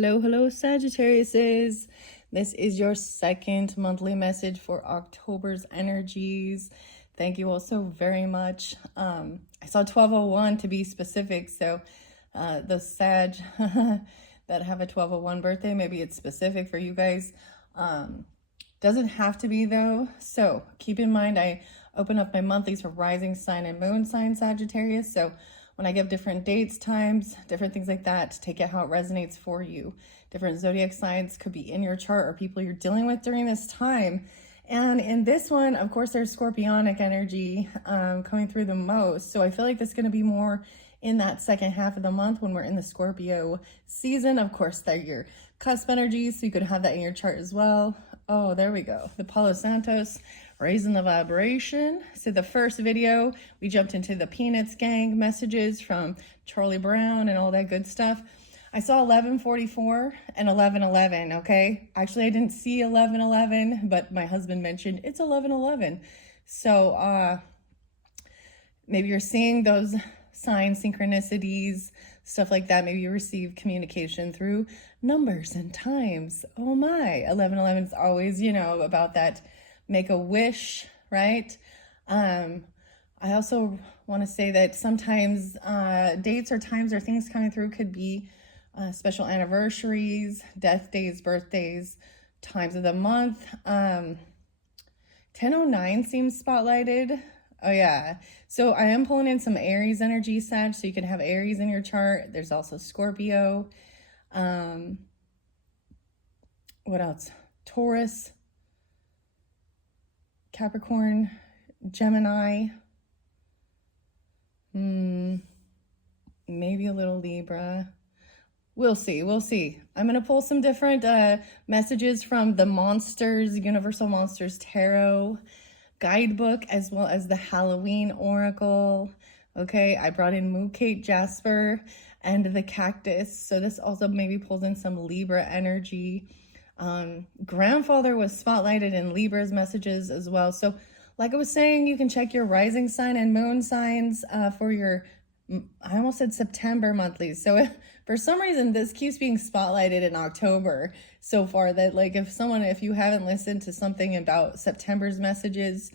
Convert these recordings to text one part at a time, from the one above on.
Hello, Sagittariuses. This is your second monthly message for October's energies. Thank you all so very much. I saw 1201 to be specific, so the Sag that have a 1201 birthday, maybe it's specific for you guys. Doesn't have to be though, so keep in mind I open up my monthlies for rising sign and moon sign Sagittarius, so when I give different dates, times, different things like that, take it how it resonates for you. Different zodiac signs could be in your chart or people you're dealing with during this time. And in this one, of course, there's Scorpionic energy coming through the most. So I feel like this is going to be more in that second half of the month when we're in the Scorpio season. Of course, they're your cusp energies, so you could have that in your chart as well. Oh, there we go. The Palo Santos, raising the vibration. So the first video, we jumped into the Peanuts gang messages from Charlie Brown and all that good stuff. I saw 1144 and 1111, okay? Actually, I didn't see 1111, but my husband mentioned it's 1111. So maybe you're seeing those signs, synchronicities, stuff like that. Maybe you receive communication through numbers and times. Oh my, 1111 is always, about that make a wish, right? I also want to say that sometimes dates or times or things coming through could be special anniversaries, death days, birthdays, times of the month. 1009 seems spotlighted. Oh yeah. So I am pulling in some Aries energy, Sag, so you can have Aries in your chart. There's also Scorpio. What else? Taurus, Capricorn, Gemini. Maybe a little Libra. We'll see. I'm going to pull some different messages from the Monsters, Universal Monsters Tarot guidebook, as well as the Halloween Oracle. Okay, I brought in Mooncake Jasper and the Cactus. So this also maybe pulls in some Libra energy. Grandfather was spotlighted in Libra's messages as well. So like I was saying, you can check your rising sign and moon signs for your, I almost said September monthlies. So for some reason, this keeps being spotlighted in October so far that if you haven't listened to something about September's messages,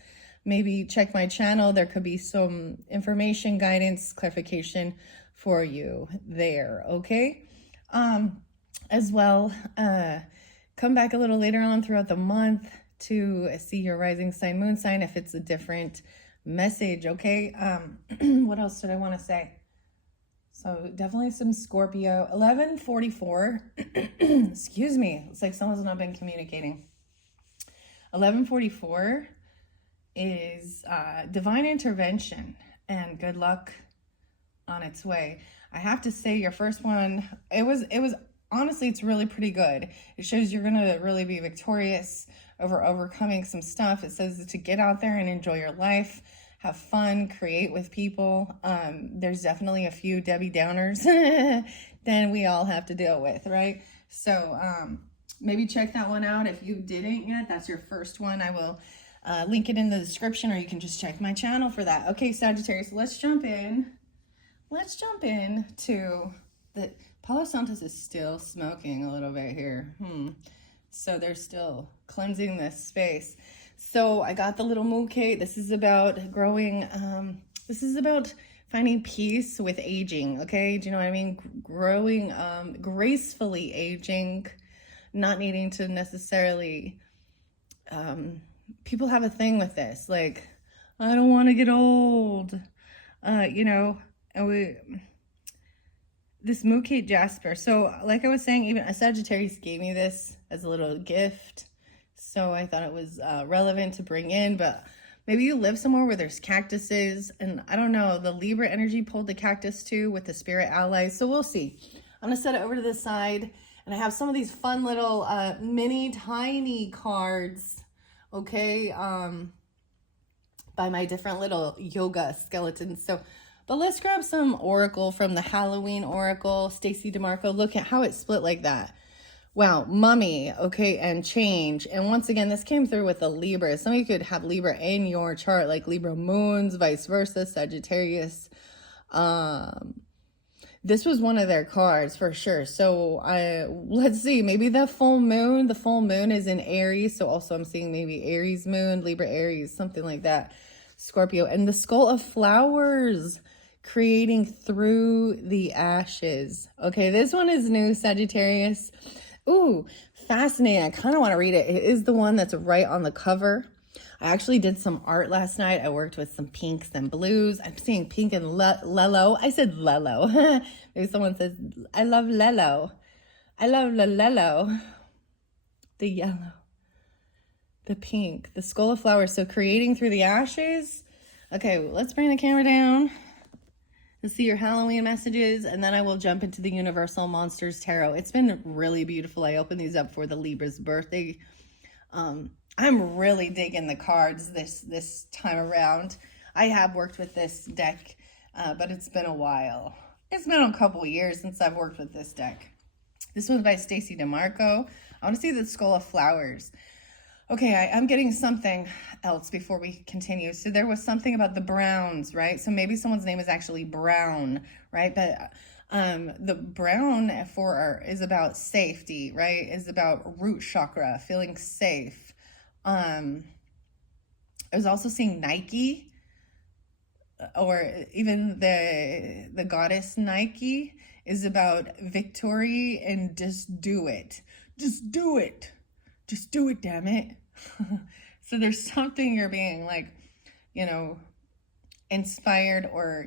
maybe check my channel. There could be some information, guidance, clarification for you there, okay? As well, come back a little later on throughout the month to see your rising sign, moon sign, if it's a different message, okay? What else did I want to say? So definitely some Scorpio. 1144, excuse me, it's like someone's not been communicating. 1144 is divine intervention and good luck on its way. I have to say your first one, it was honestly, it's really pretty good. It shows you're gonna really be victorious over overcoming some stuff. It says to get out there and enjoy your life, have fun, create with people. There's definitely a few Debbie Downers then we all have to deal with, right? So maybe check that one out if you didn't yet. That's your first one. I will link it in the description, or you can just check my channel for that. Okay, Sagittarius, let's jump in. To the Palo Santos is still smoking a little bit here. So they're still cleansing this space. So I got the little mooncake. This is about growing. This is about finding peace with aging. Okay, do you know what I mean? Growing, gracefully aging, not needing to necessarily. People have a thing with this, like, I don't want to get old. This Mooncake Jasper. So like I was saying, even a Sagittarius gave me this as a little gift. So I thought it was relevant to bring in, but maybe you live somewhere where there's cactuses, and I don't know, the Libra energy pulled the cactus too with the spirit allies. So we'll see. I'm gonna set it over to the side, and I have some of these fun little mini tiny cards, okay, by my different little yoga skeletons. So, but let's grab some Oracle from the Halloween Oracle. Stacy DeMarco, look at how it split like that. Wow, mummy, okay, and change. And once again, this came through with a Libra. Some of you could have Libra in your chart, like Libra moons, vice versa, Sagittarius. This was one of their cards for sure. So let's see, maybe the full moon. The full moon is in Aries. So also I'm seeing maybe Aries moon, Libra Aries, something like that. Scorpio. And the skull of flowers creating through the ashes. Okay, this one is new, Sagittarius. Ooh, fascinating. I kind of want to read it. It is the one that's right on the cover. I actually did some art last night. I worked with some pinks and blues. I'm seeing pink and Lello. I said Lello. Maybe someone says, I love Lello. I love Lello. The yellow. The pink. The skull of flowers. So creating through the ashes. Okay, let's bring the camera down. Let's see your Halloween messages, and then I will jump into the Universal Monsters Tarot. It's been really beautiful. I opened these up for the Libra's birthday. I'm really digging the cards this time around. I have worked with this deck, but it's been a while. It's been a couple years since I've worked with this deck. This one's by Stacy DeMarco. I want to see the Skull of Flowers. Okay, I'm getting something else before we continue. So there was something about the Browns, right? So maybe someone's name is actually Brown, right? But the brown is about safety, right? Is about root chakra, feeling safe. I was also seeing Nike, or even the goddess Nike is about victory and just do it. Just do it. Just do it, damn it. So there's something you're being like, inspired, or,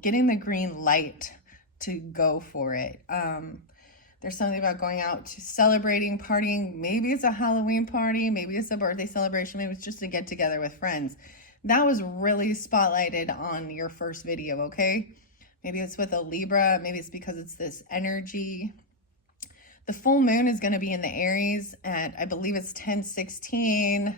getting the green light to go for it. There's something about going out to celebrating, partying. Maybe it's a Halloween party. Maybe it's a birthday celebration. Maybe it's just a get together with friends. That was really spotlighted on your first video, okay? Maybe it's with a Libra. Maybe it's because it's this energy. The full moon is going to be in the Aries at, I believe it's 10:16,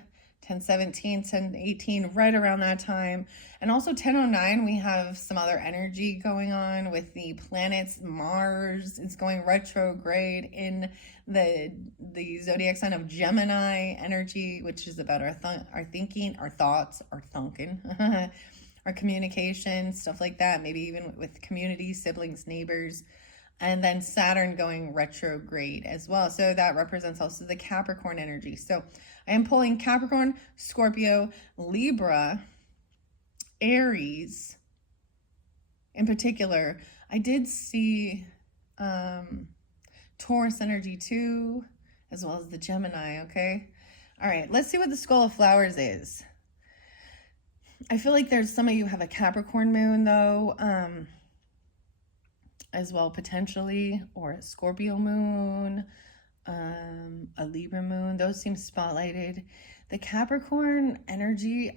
10:17, 10:18, right around that time. And also 10:09, we have some other energy going on with the planets. Mars is going retrograde in the zodiac sign of Gemini energy, which is about our thinking, our thoughts, our thinking, our communication, stuff like that. Maybe even with community, siblings, neighbors. And then Saturn going retrograde as well. So that represents also the Capricorn energy. So I am pulling Capricorn, Scorpio, Libra, Aries in particular. I did see Taurus energy too, as well as the Gemini, okay? All right, let's see what the Skull of Flowers is. I feel like there's some of you have a Capricorn moon though, as well potentially, or a Scorpio moon, a Libra moon. Those seem spotlighted. The Capricorn energy,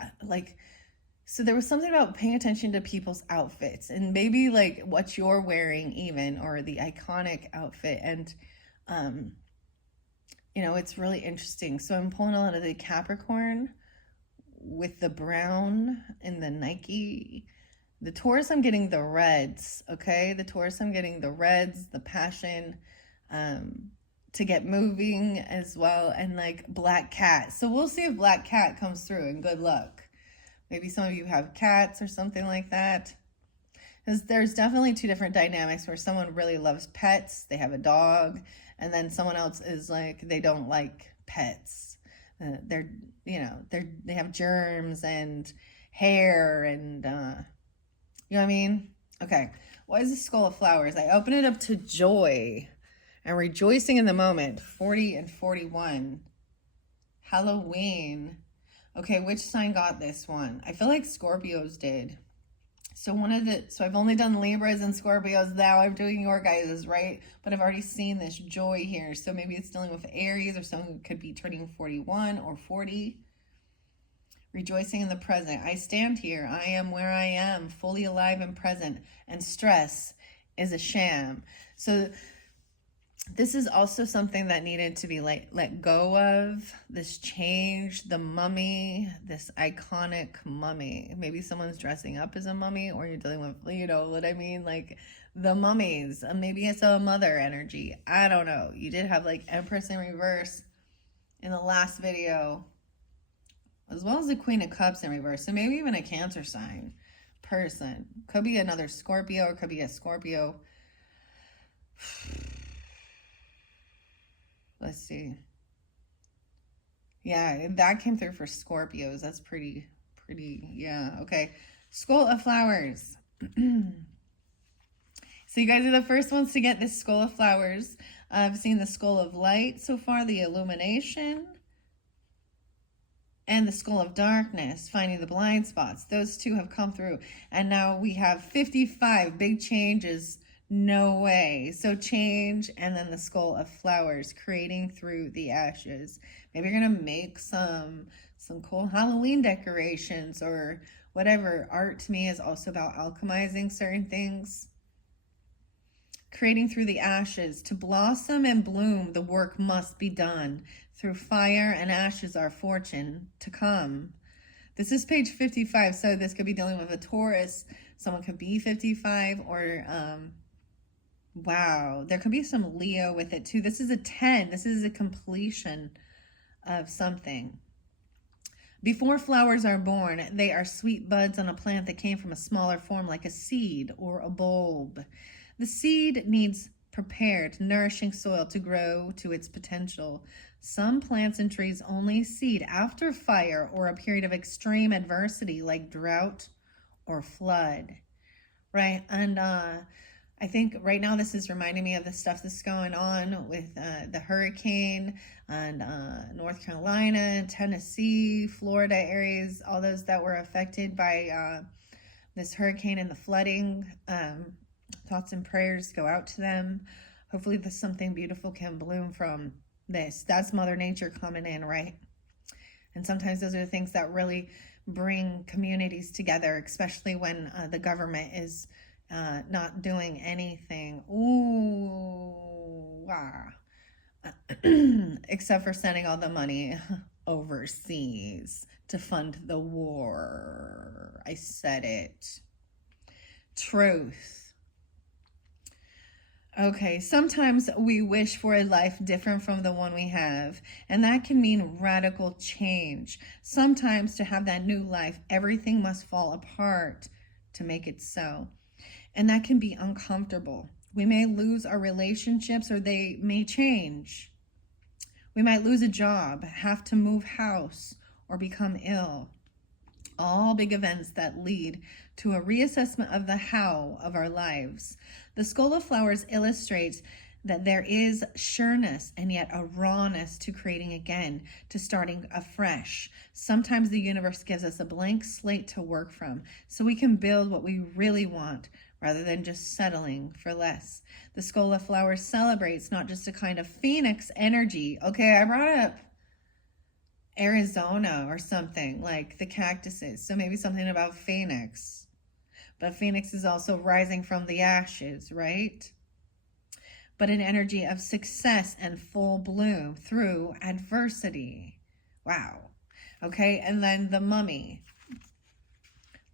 so there was something about paying attention to people's outfits and maybe like what you're wearing even, or the iconic outfit. And, it's really interesting. So I'm pulling a lot of the Capricorn with the brown and the Nike. The Taurus, I'm getting the reds, okay? The Taurus, I'm getting the reds, the passion, to get moving as well, and like Black Cat. So we'll see if Black Cat comes through, and good luck. Maybe some of you have cats or something like that. Because there's definitely two different dynamics where someone really loves pets, they have a dog, and then someone else is like, they don't like pets. They have germs and hair and, you know what I mean? Okay. Why is the Skull of Flowers? I open it up to joy and rejoicing in the moment. 40 and 41. Halloween. Okay, which sign got this one? I feel like Scorpios did. So I've only done Libras and Scorpios. Now I'm doing your guys's, right? But I've already seen this joy here. So maybe it's dealing with Aries, or someone who could be turning 41 or 40. Rejoicing in the present. I stand here. I am where I am, fully alive and present. And stress is a sham. So this is also something that needed to be let go of. This change, the mummy, this iconic mummy. Maybe someone's dressing up as a mummy, or you're dealing with, you know what I mean? Like the mummies. Maybe it's a mother energy. I don't know. You did have like Empress in reverse in the last video, as well as the Queen of Cups in reverse. So maybe even a Cancer sign person. Could be another Scorpio, or could be a Scorpio. Let's see. Yeah, that came through for Scorpios. That's pretty, yeah, okay. Skull of Flowers. So you guys are the first ones to get this Skull of Flowers. I've seen the Skull of Light so far, the Illumination, and the Skull of Darkness, finding the blind spots. Those two have come through. And now we have 55 big changes. No way. So change, and then the Skull of Flowers, creating through the ashes. Maybe you're going to make some cool Halloween decorations or whatever. Art to me is also about alchemizing certain things. Creating through the ashes. To blossom and bloom, the work must be done. Through fire and ashes, our fortune to come. This is page 55, so this could be dealing with a Taurus. Someone could be 55, or, wow, there could be some Leo with it too. This is a 10. This is a completion of something. Before flowers are born, they are sweet buds on a plant that came from a smaller form like a seed or a bulb. The seed needs prepared, nourishing soil to grow to its potential. Some plants and trees only seed after fire or a period of extreme adversity like drought or flood, right? And I think right now this is reminding me of the stuff that's going on with the hurricane and North Carolina, Tennessee, Florida areas, all those that were affected by this hurricane and the flooding. Thoughts and prayers go out to them. Hopefully something beautiful can bloom from this. That's Mother Nature coming in, right? And sometimes those are the things that really bring communities together, especially when the government is not doing anything. Ooh, wow. Except for sending all the money overseas to fund the war. I said it. Truth. Okay, sometimes we wish for a life different from the one we have, and that can mean radical change. Sometimes to have that new life, everything must fall apart to make it so. And that can be uncomfortable. We may lose our relationships, or they may change. We might lose a job, have to move house, or become ill. All big events that lead to a reassessment of the how of our lives. The Skull of Flowers illustrates that there is sureness and yet a rawness to creating again, to starting afresh. Sometimes the universe gives us a blank slate to work from so we can build what we really want rather than just settling for less. The Skull of Flowers celebrates not just a kind of phoenix energy. Okay, I brought up Arizona or something, like the cactuses. So maybe something about Phoenix. But Phoenix is also rising from the ashes, right? But an energy of success and full bloom through adversity. Wow. Okay, and then the Mummy.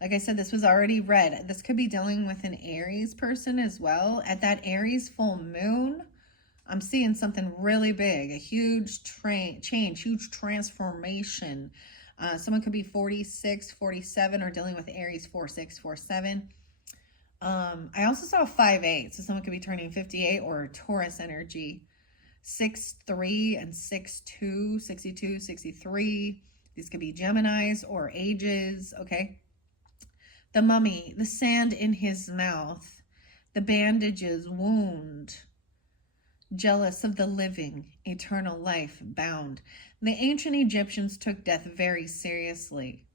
Like I said, this was already read. This could be dealing with an Aries person as well. At that Aries full moon, I'm seeing something really big, a huge change, huge transformation. Someone could be 46, 47, or dealing with Aries 46, 47. I also saw 5'8", so someone could be turning 58, or Taurus energy. 6'3" and 6'2", 62, 63. These could be Geminis or ages, okay? The Mummy, the sand in his mouth, the bandages, wound, jealous of the living, eternal life bound. The ancient Egyptians took death very seriously.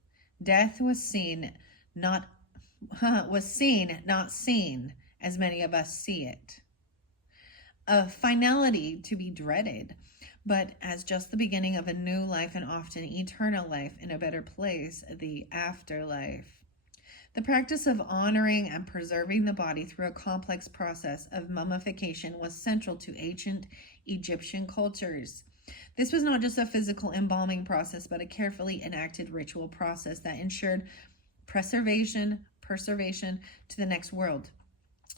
Death was seen, not seen, as many of us see it. A finality to be dreaded, but as just the beginning of a new life and often eternal life in a better place, the afterlife. The practice of honoring and preserving the body through a complex process of mummification was central to ancient Egyptian cultures. This was not just a physical embalming process, but a carefully enacted ritual process that ensured preservation to the next world.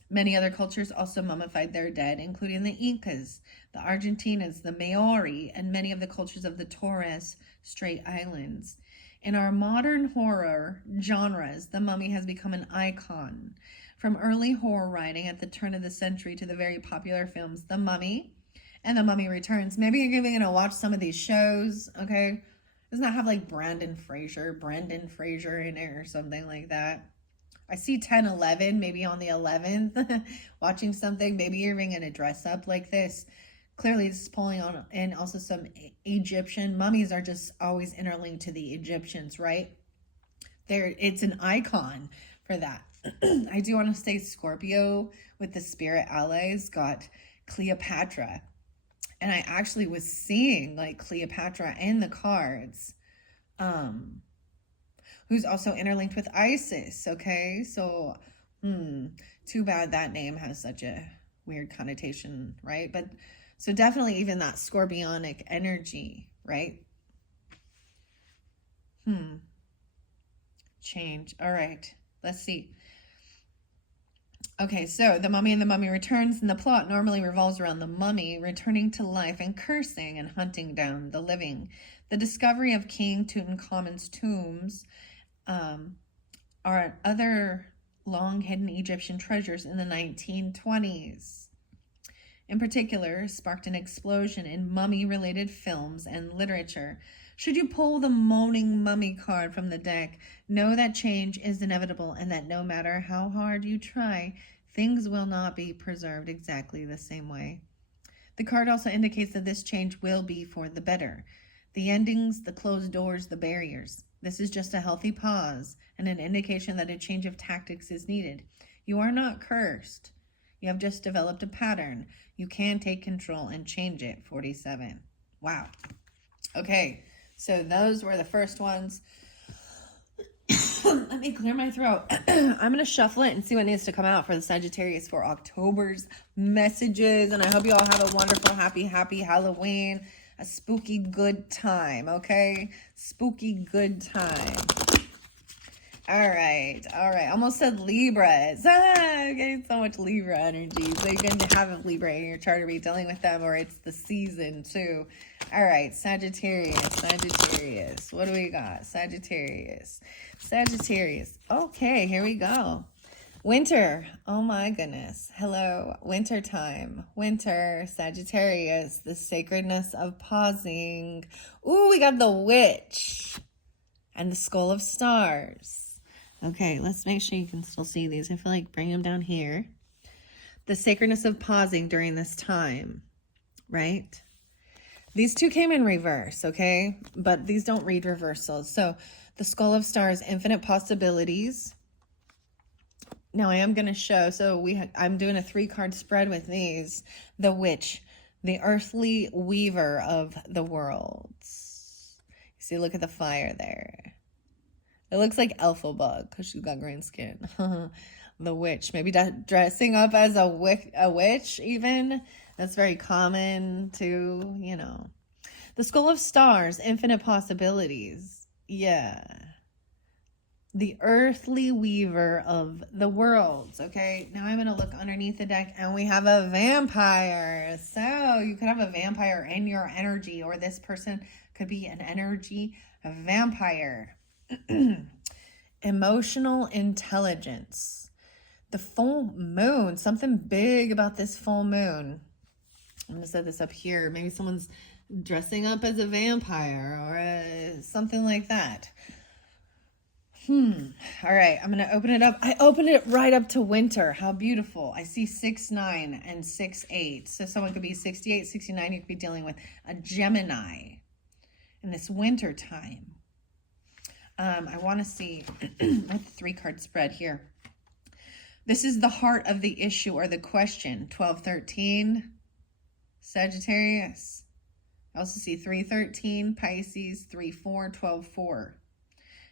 Many other cultures also mummified their dead, including the Incas, the Argentinas, the Maori, and many of the cultures of the Torres Strait Islands. In our modern horror genres, the mummy has become an icon. from early horror writing at the turn of the century to the very popular films The Mummy and The Mummy Returns. Maybe you're even going to watch some of these shows, okay? Doesn't that have like Brendan Fraser in it or something like that? I see 10/11, maybe on the 11th, watching something. Maybe you're even going to dress up like this. Clearly, this is pulling on, and also some Egyptian. Mummies are just always interlinked to the Egyptians, right? It's an icon for that. I do want to say Scorpio with the spirit allies got Cleopatra. And I actually was seeing like Cleopatra in the cards. Who's also interlinked with Isis, okay? So, too bad that name has such a weird connotation, right? But, so definitely even that scorpionic energy, right? Change. All right, let's see. Okay, so The Mummy and The Mummy Returns, and the plot normally revolves around the mummy returning to life and cursing and hunting down the living. The discovery of King Tutankhamun's tombs are other long-hidden Egyptian treasures in the 1920s. In particular, sparked an explosion in mummy-related films and literature. Should you pull the moaning mummy card from the deck, know that change is inevitable and that no matter how hard you try, things will not be preserved exactly the same way. The card also indicates that this change will be for the better. The endings, the closed doors, the barriers. This is just a healthy pause and an indication that a change of tactics is needed. You are not cursed. You have just developed a pattern. You can take control and change it. 47. Wow. Okay, so those were the first ones. Let me clear my throat. I'm going to shuffle it and see what needs to come out for the Sagittarius for October's messages. And I hope you all have a wonderful, happy Halloween. A spooky good time, okay? Spooky good time. All right. Almost said Libras. Okay, so much Libra energy. So you can have a Libra in your chart or be dealing with them, or it's the season too. All right, Sagittarius. What do we got? Sagittarius. Okay, here we go. Winter. Oh my goodness. Hello. Winter time. Winter. Sagittarius. The sacredness of pausing. Ooh, we got the Witch and the Skull of Stars. Okay, let's make sure you can still see these. I feel like bring them down here. The sacredness of pausing during this time, right? These two came in reverse, okay? But these don't read reversals. So the Skull of Stars, infinite possibilities. Now I am going to show, so I'm doing a 3-card spread with these. The Witch, the earthly weaver of the worlds. You see, look at the fire there. It looks like Elphaba because she's got green skin. The Witch, maybe dressing up as a witch even. That's very common too, you know. The Skull of Stars, infinite possibilities. Yeah. The earthly weaver of the worlds. Okay, now I'm going to look underneath the deck and we have a vampire. So you could have a vampire in your energy, or this person could be an energy vampire. Emotional intelligence. The full moon. Something big about this full moon. I'm going to set this up here. Maybe someone's dressing up as a vampire or something like that. All right, I'm going to open it up. I opened it right up to winter. How beautiful. I see 6-9 and 6-8. So someone could be 68, 69. You could be dealing with a Gemini in this winter time. I want to see with the 3-card spread here. This is the heart of the issue or the question. 12-13, Sagittarius. I also see 3-13, Pisces, 3-4, 12-4.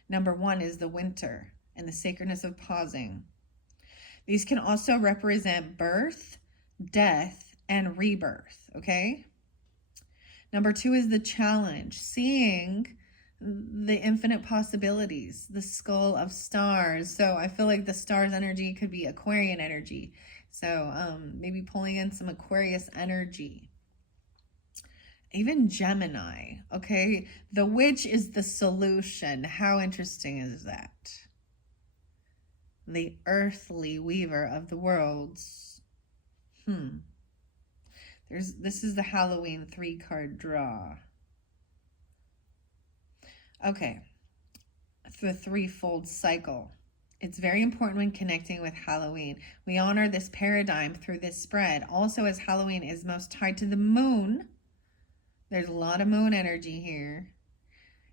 Number 1 is the winter and the sacredness of pausing. These can also represent birth, death, and rebirth, okay? Number 2 is the challenge, seeing the infinite possibilities, the Skull of Stars. So I feel like the stars energy could be Aquarian energy. So maybe pulling in some Aquarius energy. Even Gemini, okay? The Witch is the solution. How interesting is that? the earthly weaver of the worlds. This is the Halloween 3-card draw. Okay, the threefold cycle. It's very important when connecting with Halloween. We honor this paradigm through this spread. Also, as Halloween is most tied to the moon, there's a lot of moon energy here.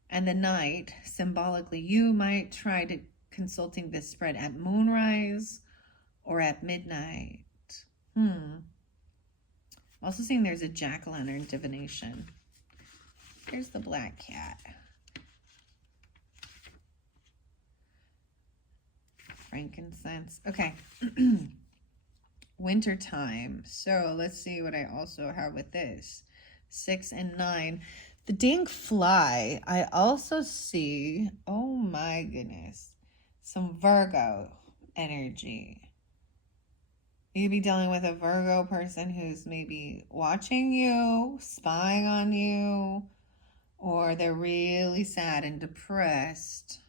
And the night, symbolically, you might try to consulting this spread at moonrise or at midnight. Also seeing there's a jack-o'-lantern divination. Here's the black cat. Frankincense. Okay. Wintertime. So let's see what I also have with this. 6 and 9. The dang fly. I also see, oh my goodness, some Virgo energy. You could be dealing with a Virgo person who's maybe watching you, spying on you, or they're really sad and depressed.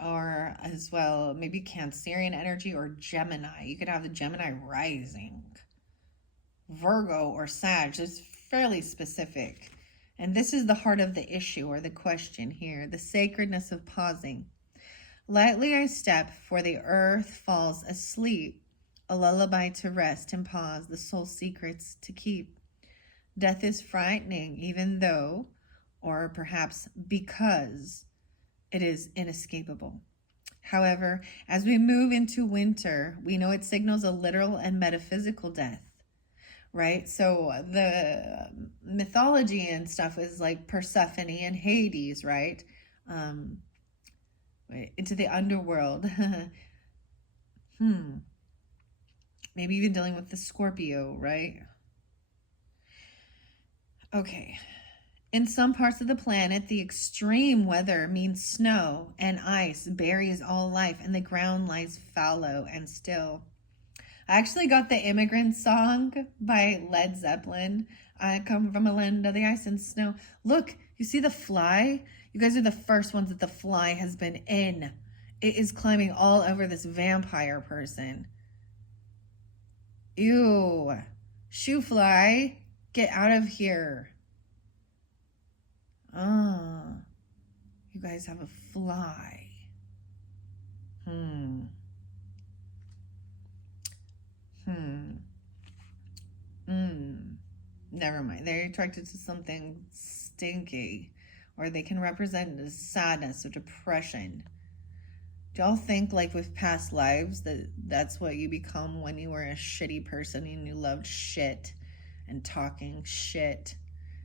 Or as well, maybe Cancerian energy or Gemini. You could have the Gemini rising. Virgo or Sag is fairly specific. And this is the heart of the issue or the question here. The sacredness of pausing. Lightly I step, for the earth falls asleep. A lullaby to rest and pause, the soul's secrets to keep. Death is frightening, even though, or perhaps because, it is inescapable. However, as we move into winter, we know it signals a literal and metaphysical death, right? So the mythology and stuff is like Persephone and Hades, right? Into the underworld. Maybe even dealing with the Scorpio, right? Okay. In some parts of the planet, the extreme weather means snow and ice buries all life, and the ground lies fallow and still. I actually got the Immigrant Song by Led Zeppelin. I come from a land of the ice and snow. Look, you see the fly? You guys are the first ones that the fly has been in. It is climbing all over this vampire person. Ew. Shoe fly, get out of here. You guys have a fly. Never mind. They're attracted to something stinky, or they can represent sadness or depression. Do y'all think, like with past lives, that's what you become when you were a shitty person and you loved shit and talking shit,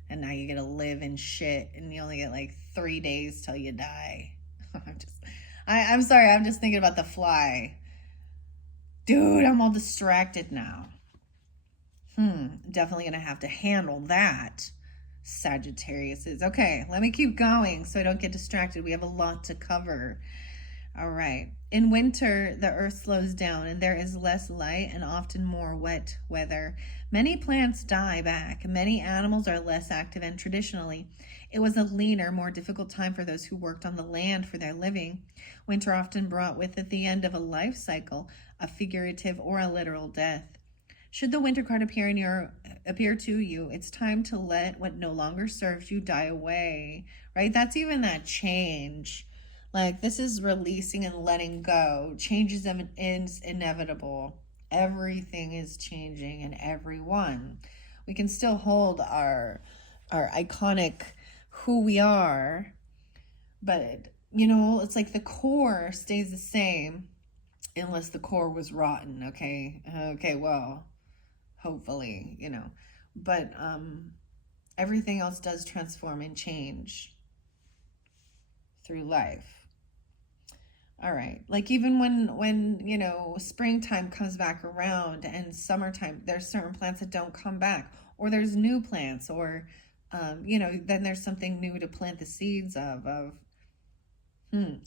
and now you get to live in shit and you only get like 3 days till you die? I'm sorry, I'm just thinking about the fly. Dude, I'm all distracted now. Definitely gonna have to handle that. Sagittarius is okay. Let me keep going so I don't get distracted. We have a lot to cover. All right. In winter, the earth slows down and there is less light and often more wet weather. Many plants die back. Many animals are less active, and traditionally, it was a leaner, more difficult time for those who worked on the land for their living. Winter often brought with it the end of a life cycle, a figurative or a literal death. Should the winter card appear to you, it's time to let what no longer serves you die away, right? That's even that change. Like, this is releasing and letting go. Change is inevitable. Everything is changing, and everyone. We can still hold our iconic who we are, but, it's like the core stays the same unless the core was rotten, okay? Okay, well, hopefully, But everything else does transform and change through life. All right. Like even when springtime comes back around and summertime, there's certain plants that don't come back, or there's new plants, or, then there's something new to plant the seeds of,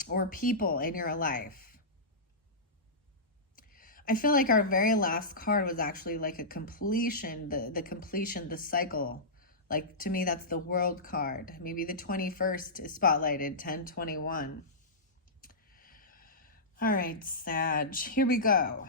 or people in your life. I feel like our very last card was actually like a completion, the completion, the cycle. Like, to me, that's the world card. Maybe the 21st is spotlighted, 1021. All right, Sag, here we go.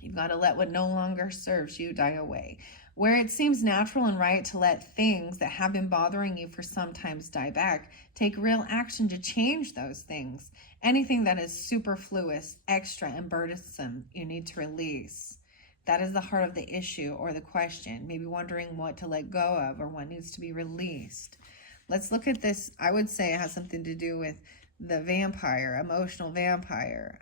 You've got to let what no longer serves you die away. Where it seems natural and right to let things that have been bothering you for some times die back, take real action to change those things. Anything that is superfluous, extra, and burdensome, you need to release. That is the heart of the issue or the question. Maybe wondering what to let go of or what needs to be released. Let's look at this. I would say it has something to do with the vampire, emotional vampire.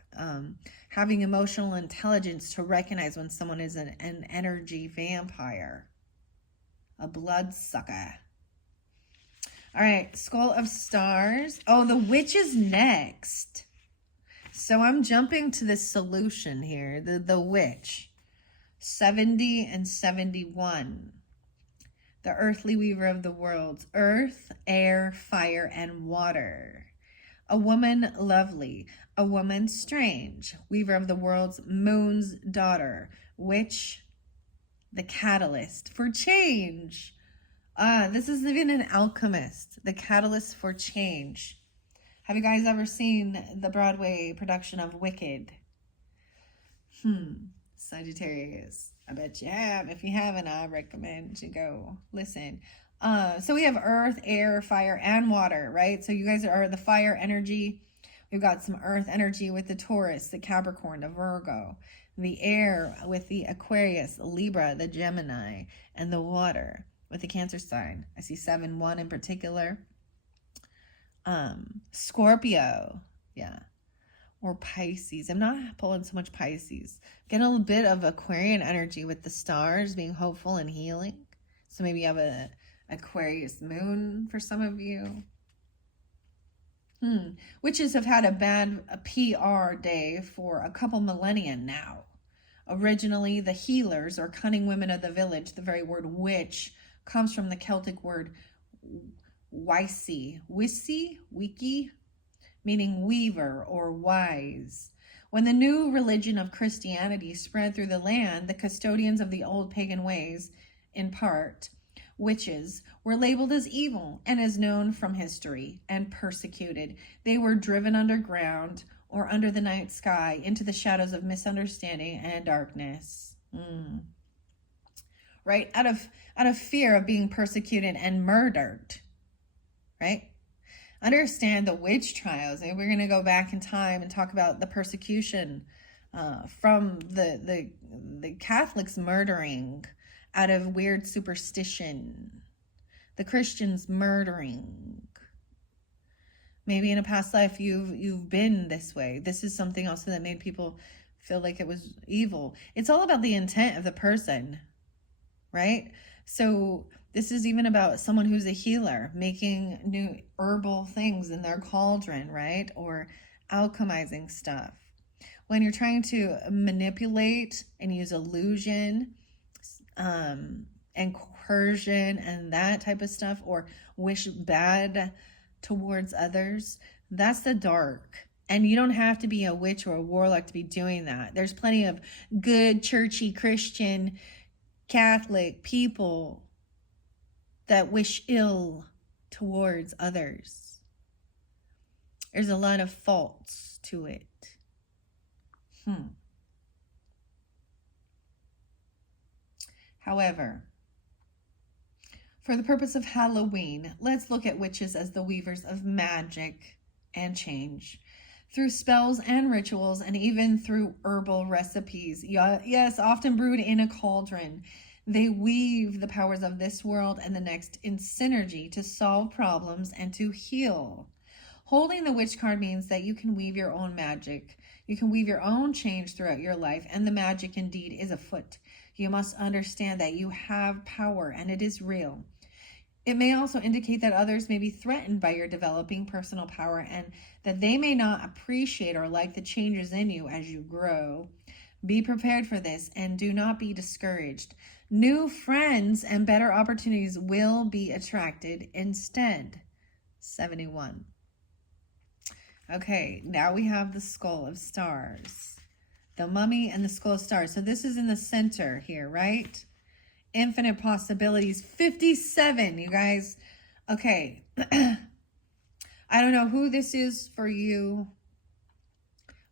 Having emotional intelligence to recognize when someone is an energy vampire, a bloodsucker. All right, Skull of Stars. Oh, the witch is next. So I'm jumping to the solution here, the witch. 70 and 71. The earthly weaver of the worlds, earth, air, fire, and water. A woman lovely, a woman strange, weaver of the worlds, moon's daughter, witch, the catalyst for change. This is even an alchemist, the catalyst for change. Have you guys ever seen the Broadway production of Wicked? Sagittarius. I bet you have. If you haven't, I recommend you go listen. So we have earth, air, fire, and water, right? So you guys are the fire energy. We've got some earth energy with the Taurus, the Capricorn, the Virgo. The air with the Aquarius, the Libra, the Gemini, and the water with the Cancer sign. I see 7-1 in particular. Scorpio, yeah. Or Pisces. I'm not pulling so much Pisces. Get a little bit of Aquarian energy with the stars being hopeful and healing. So maybe you have a Aquarius moon for some of you. Witches have had a bad PR day for a couple millennia now. Originally, the healers or cunning women of the village, the very word witch comes from the Celtic word wisi, wiki, meaning weaver or wise. When the new religion of Christianity spread through the land, the custodians of the old pagan ways, in part, witches, were labeled as evil and as known from history and persecuted. They were driven underground or under the night sky into the shadows of misunderstanding and darkness. Right? Out of fear of being persecuted and murdered. Right? Understand the witch trials. And we're going to go back in time and talk about the persecution from the Catholics murdering out of weird superstition. The Christians murdering. Maybe in a past life you've been this way. This is something also that made people feel like it was evil. It's all about the intent of the person, right? So this is even about someone who's a healer, making new herbal things in their cauldron, right? Or alchemizing stuff. When you're trying to manipulate and use illusion, and coercion and that type of stuff, or wish bad towards others, that's the dark. And you don't have to be a witch or a warlock to be doing that. There's plenty of good, churchy, Christian, Catholic people that wish ill towards others. There's a lot of faults to it. However, for the purpose of Halloween, let's look at witches as the weavers of magic and change. Through spells and rituals, and even through herbal recipes, yes, often brewed in a cauldron, they weave the powers of this world and the next in synergy to solve problems and to heal. Holding the witch card means that you can weave your own magic. You can weave your own change throughout your life, and the magic indeed is afoot. You must understand that you have power and it is real. It may also indicate that others may be threatened by your developing personal power and that they may not appreciate or like the changes in you as you grow. Be prepared for this and do not be discouraged. New friends and better opportunities will be attracted instead. 71. Okay, now we have the Skull of Stars. The Mummy and the Skull of Stars. So this is in the center here, right? Infinite possibilities. 57, you guys. Okay. I don't know who this is for you.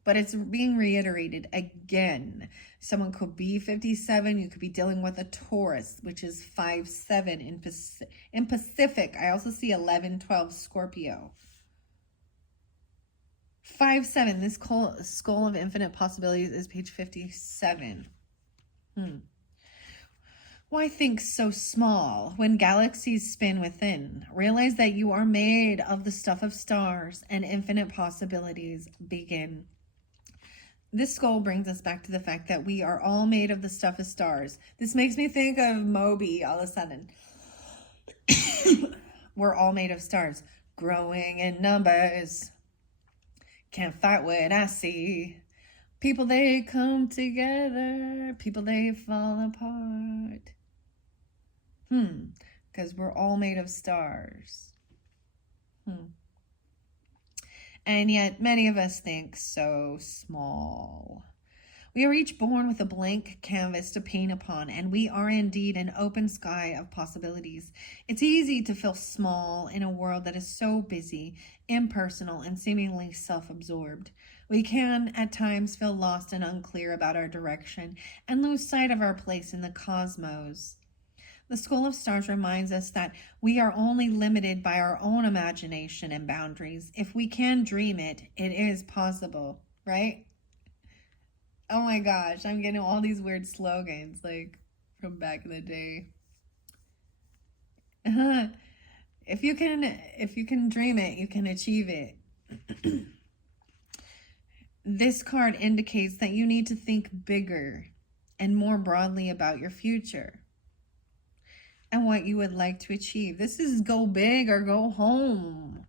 but it's being reiterated again. Someone could be 57. You could be dealing with a Taurus, which is 5-7 in Pacific. I also see 11-12 Scorpio. 5-7. This skull of infinite possibilities is page 57. Why think so small when galaxies spin within? Realize that you are made of the stuff of stars and infinite possibilities begin. This skull brings us back to the fact that we are all made of the stuff of stars. This makes me think of Moby all of a sudden. We're all made of stars, growing in numbers. Can't fight what I see. People, they come together. People, they fall apart. Because we're all made of stars. And yet many of us think so small. We are each born with a blank canvas to paint upon, and we are indeed an open sky of possibilities. It's easy to feel small in a world that is so busy, impersonal, and seemingly self-absorbed. We can, at times, feel lost and unclear about our direction and lose sight of our place in the cosmos. The School of Stars reminds us that we are only limited by our own imagination and boundaries. If we can dream it, it is possible, right? Oh my gosh, I'm getting all these weird slogans like from back in the day. If you can dream it, you can achieve it. This card indicates that you need to think bigger and more broadly about your future and what you would like to achieve. This is go big or go home.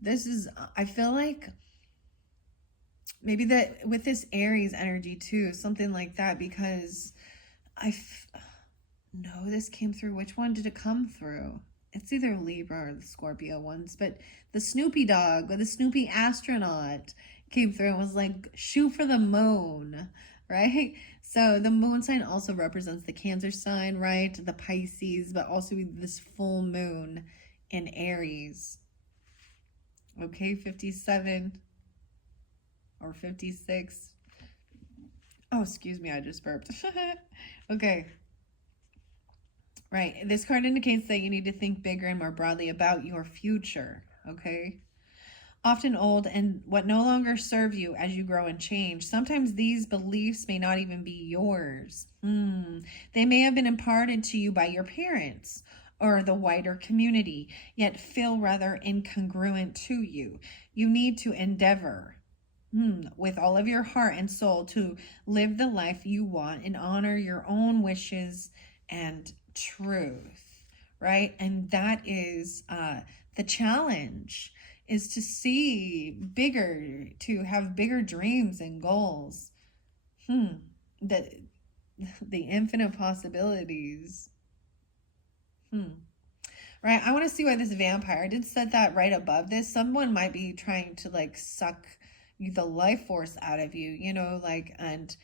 This is, I feel like maybe that with this Aries energy too, something like that, because no, this came through. Which one did it come through? It's either Libra or the Scorpio ones, but the Snoopy dog or the Snoopy astronaut came through and was like, shoot for the moon, right? So the moon sign also represents the Cancer sign, right? The Pisces, but also this full moon in Aries. Okay, 57 or 56. Oh, excuse me, I just burped. Okay. Right, this card indicates that you need to think bigger and more broadly about your future, okay? Often old and what no longer serve you as you grow and change. Sometimes these beliefs may not even be yours. They may have been imparted to you by your parents or the wider community, yet feel rather incongruent to you. You need to endeavor with all of your heart and soul to live the life you want and honor your own wishes and truth, right? And that is the challenge, is to see bigger, to have bigger dreams and goals. That the infinite possibilities. Right, I want to see why this vampire did set that right above this. Someone might be trying to like suck the life force out of you, you know, like, and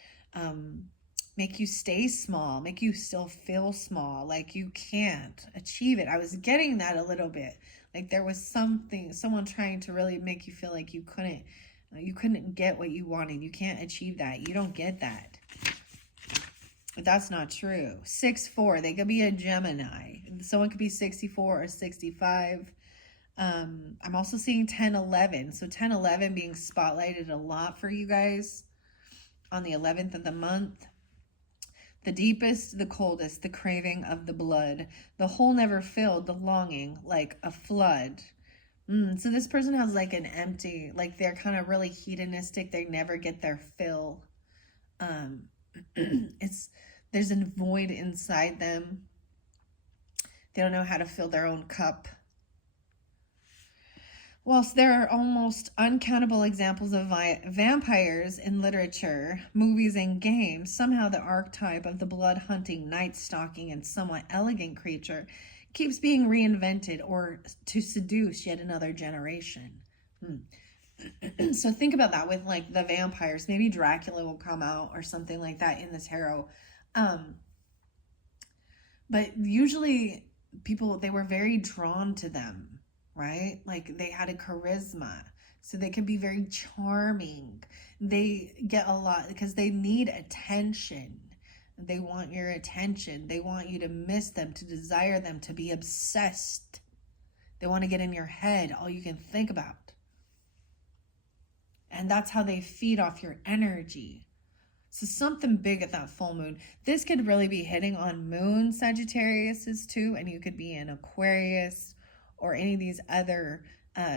make you stay small, make you still feel small, like you can't achieve it. I was getting that a little bit, like there was someone trying to really make you feel like you couldn't get what you wanted. You can't achieve that. You don't get that. But that's not true. 6-4, they could be a Gemini. Someone could be 64 or 65. I'm also seeing 10-11. So 10-11 being spotlighted a lot for you guys on the 11th of the month. The deepest, the coldest, the craving of the blood. The hole never filled, the longing like a flood. So this person has like an empty, like they're kind of really hedonistic. They never get their fill. There's a void inside them. They don't know how to fill their own cup. Whilst there are almost uncountable examples of vampires in literature, movies, and games, somehow the archetype of the blood-hunting, night-stalking, and somewhat elegant creature keeps being reinvented or to seduce yet another generation. So think about that with like the vampires. Maybe Dracula will come out or something like that in the tarot. But usually people, they were very drawn to them, right? Like they had a charisma. So they can be very charming. They get a lot because they need attention. They want your attention. They want you to miss them, to desire them, to be obsessed. They want to get in your head, all you can think about. And that's how they feed off your energy. So something big at that full moon. This could really be hitting on moon Sagittarius's too, and you could be in Aquarius or any of these other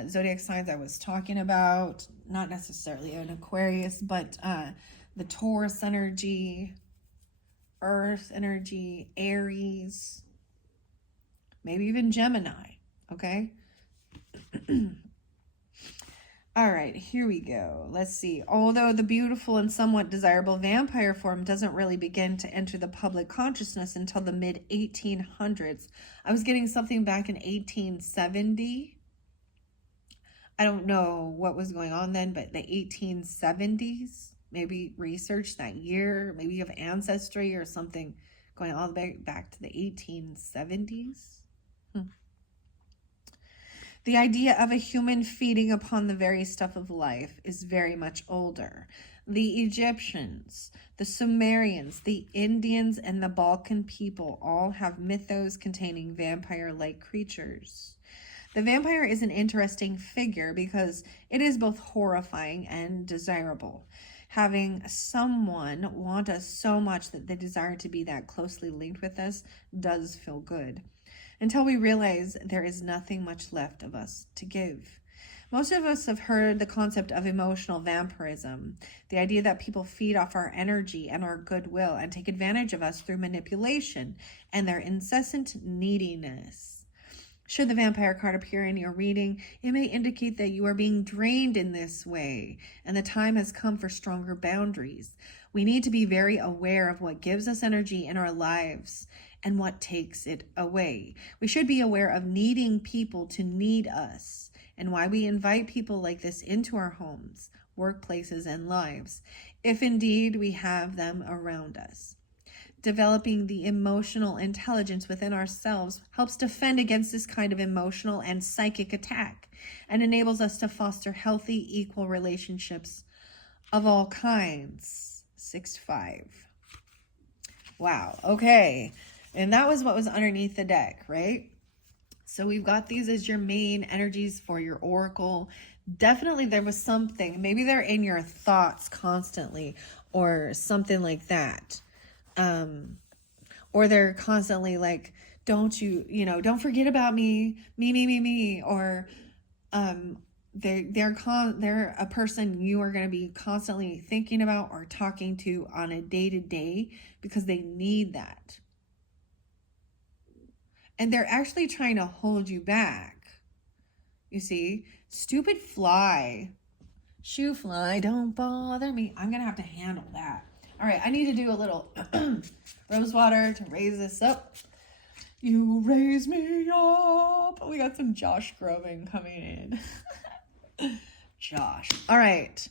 zodiac signs I was talking about. Not necessarily an Aquarius, but the Taurus energy, Earth energy, Aries, maybe even Gemini, okay? All right, here we go. Let's see. Although the beautiful and somewhat desirable vampire form doesn't really begin to enter the public consciousness until the mid-1800s. I was getting something back in 1870. I don't know what was going on then, but the 1870s, maybe research that year. Maybe you have ancestry or something going all the way back to the 1870s. The idea of a human feeding upon the very stuff of life is very much older. The Egyptians, the Sumerians, the Indians, and the Balkan people all have mythos containing vampire-like creatures. The vampire is an interesting figure because it is both horrifying and desirable. Having someone want us so much that they desire to be that closely linked with us does feel good, until we realize there is nothing much left of us to give. Most of us have heard the concept of emotional vampirism, the idea that people feed off our energy and our goodwill and take advantage of us through manipulation and their incessant neediness. Should the vampire card appear in your reading, it may indicate that you are being drained in this way, and the time has come for stronger boundaries. We need to be very aware of what gives us energy in our lives and what takes it away. We should be aware of needing people to need us and why we invite people like this into our homes, workplaces, and lives, if indeed we have them around us. Developing the emotional intelligence within ourselves helps defend against this kind of emotional and psychic attack and enables us to foster healthy, equal relationships of all kinds. 6-5. Wow, okay. And that was what was underneath the deck, right? So we've got these as your main energies for your oracle. Definitely there was something, maybe they're in your thoughts constantly or something like that. Or they're constantly like, don't forget about me, or they're a person you are going to be constantly thinking about or talking to on a day-to-day because they need that. And they're actually trying to hold you back. You see, stupid fly, shoo fly, don't bother me. I'm going to have to handle that. All right, I need to do a little rose water to raise this up. You raise me up. We got some Josh Groban coming in. Josh. All right.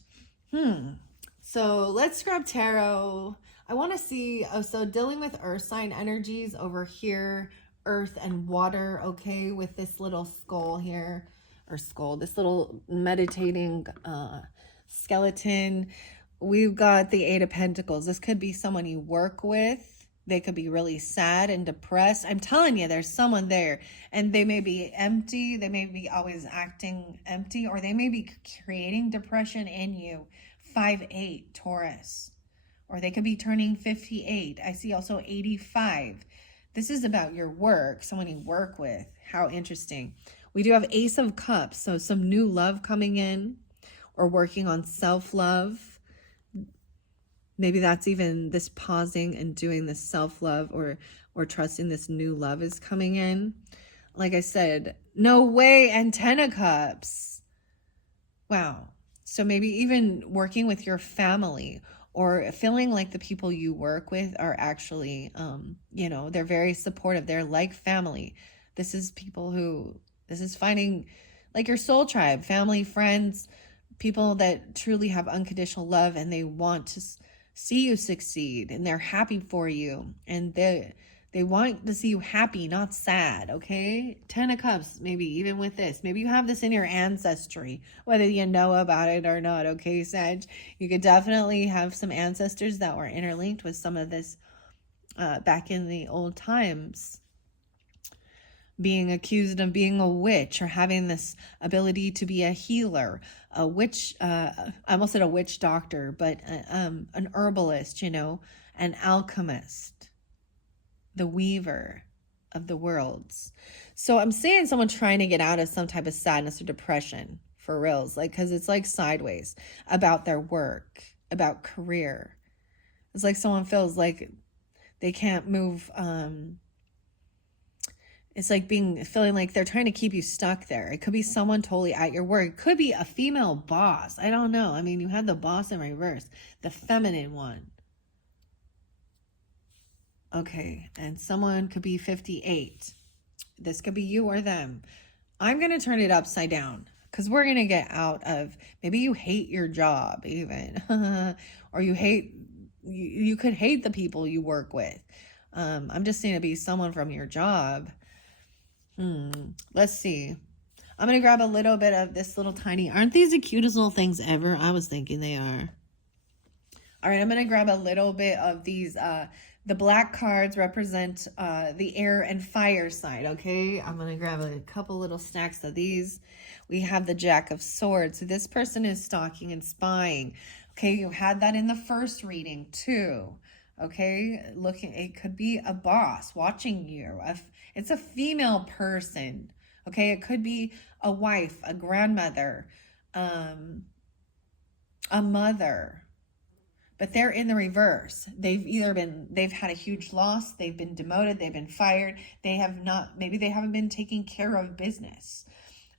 So let's grab tarot. I want to see, so dealing with earth sign energies over here, earth and water, okay, with this little skull here, this little meditating skeleton. We've got the Eight of Pentacles. This could be someone you work with. They could be really sad and depressed. I'm telling you, there's someone there, and they may be empty. They may be always acting empty, or they may be creating depression in you. 5-8, Taurus. Or they could be turning 58. I see also 85. This is about your work, someone you work with. How interesting. We do have Ace of Cups, so some new love coming in, or working on self-love. Maybe that's even this pausing and doing this self-love or trusting this new love is coming in. Like I said, no way, and 10 of Cups. Wow. So maybe even working with your family or feeling like the people you work with are actually, they're very supportive. They're like family. This is finding like your soul tribe, family, friends, people that truly have unconditional love and they want to see you succeed and they're happy for you. And They want to see you happy, not sad, okay? 10 of Cups, maybe even with this. Maybe you have this in your ancestry, whether you know about it or not, okay, Sag? You could definitely have some ancestors that were interlinked with some of this back in the old times. Being accused of being a witch or having this ability to be a healer, a witch, I almost said a witch doctor, but an herbalist, you know, an alchemist, the weaver of the worlds. So I'm seeing someone trying to get out of some type of sadness or depression for reals, like, because it's like sideways about their work, about career. It's like someone feels like they can't move. It's like feeling like they're trying to keep you stuck there. It could be someone totally at your work. It could be a female boss. I don't know. I mean, you had the boss in reverse, the feminine one. Okay, and someone could be 58. This could be you or them. I'm going to turn it upside down because we're going to get out of, maybe you hate your job even, or you could hate the people you work with. I'm just saying to be someone from your job. Let's see. I'm going to grab a little bit of this little tiny, aren't these the cutest little things ever? I was thinking they are. All right, I'm going to grab a little bit of these, the black cards represent the air and fire side, okay? I'm going to grab a couple little stacks of these. We have the Jack of Swords. So this person is stalking and spying. Okay, you had that in the first reading too. Okay, looking, it could be a boss watching you. It's a female person. Okay, it could be a wife, a grandmother, a mother. But they're in the reverse. They've had a huge loss. They've been demoted. They've been fired. Maybe they haven't been taking care of business.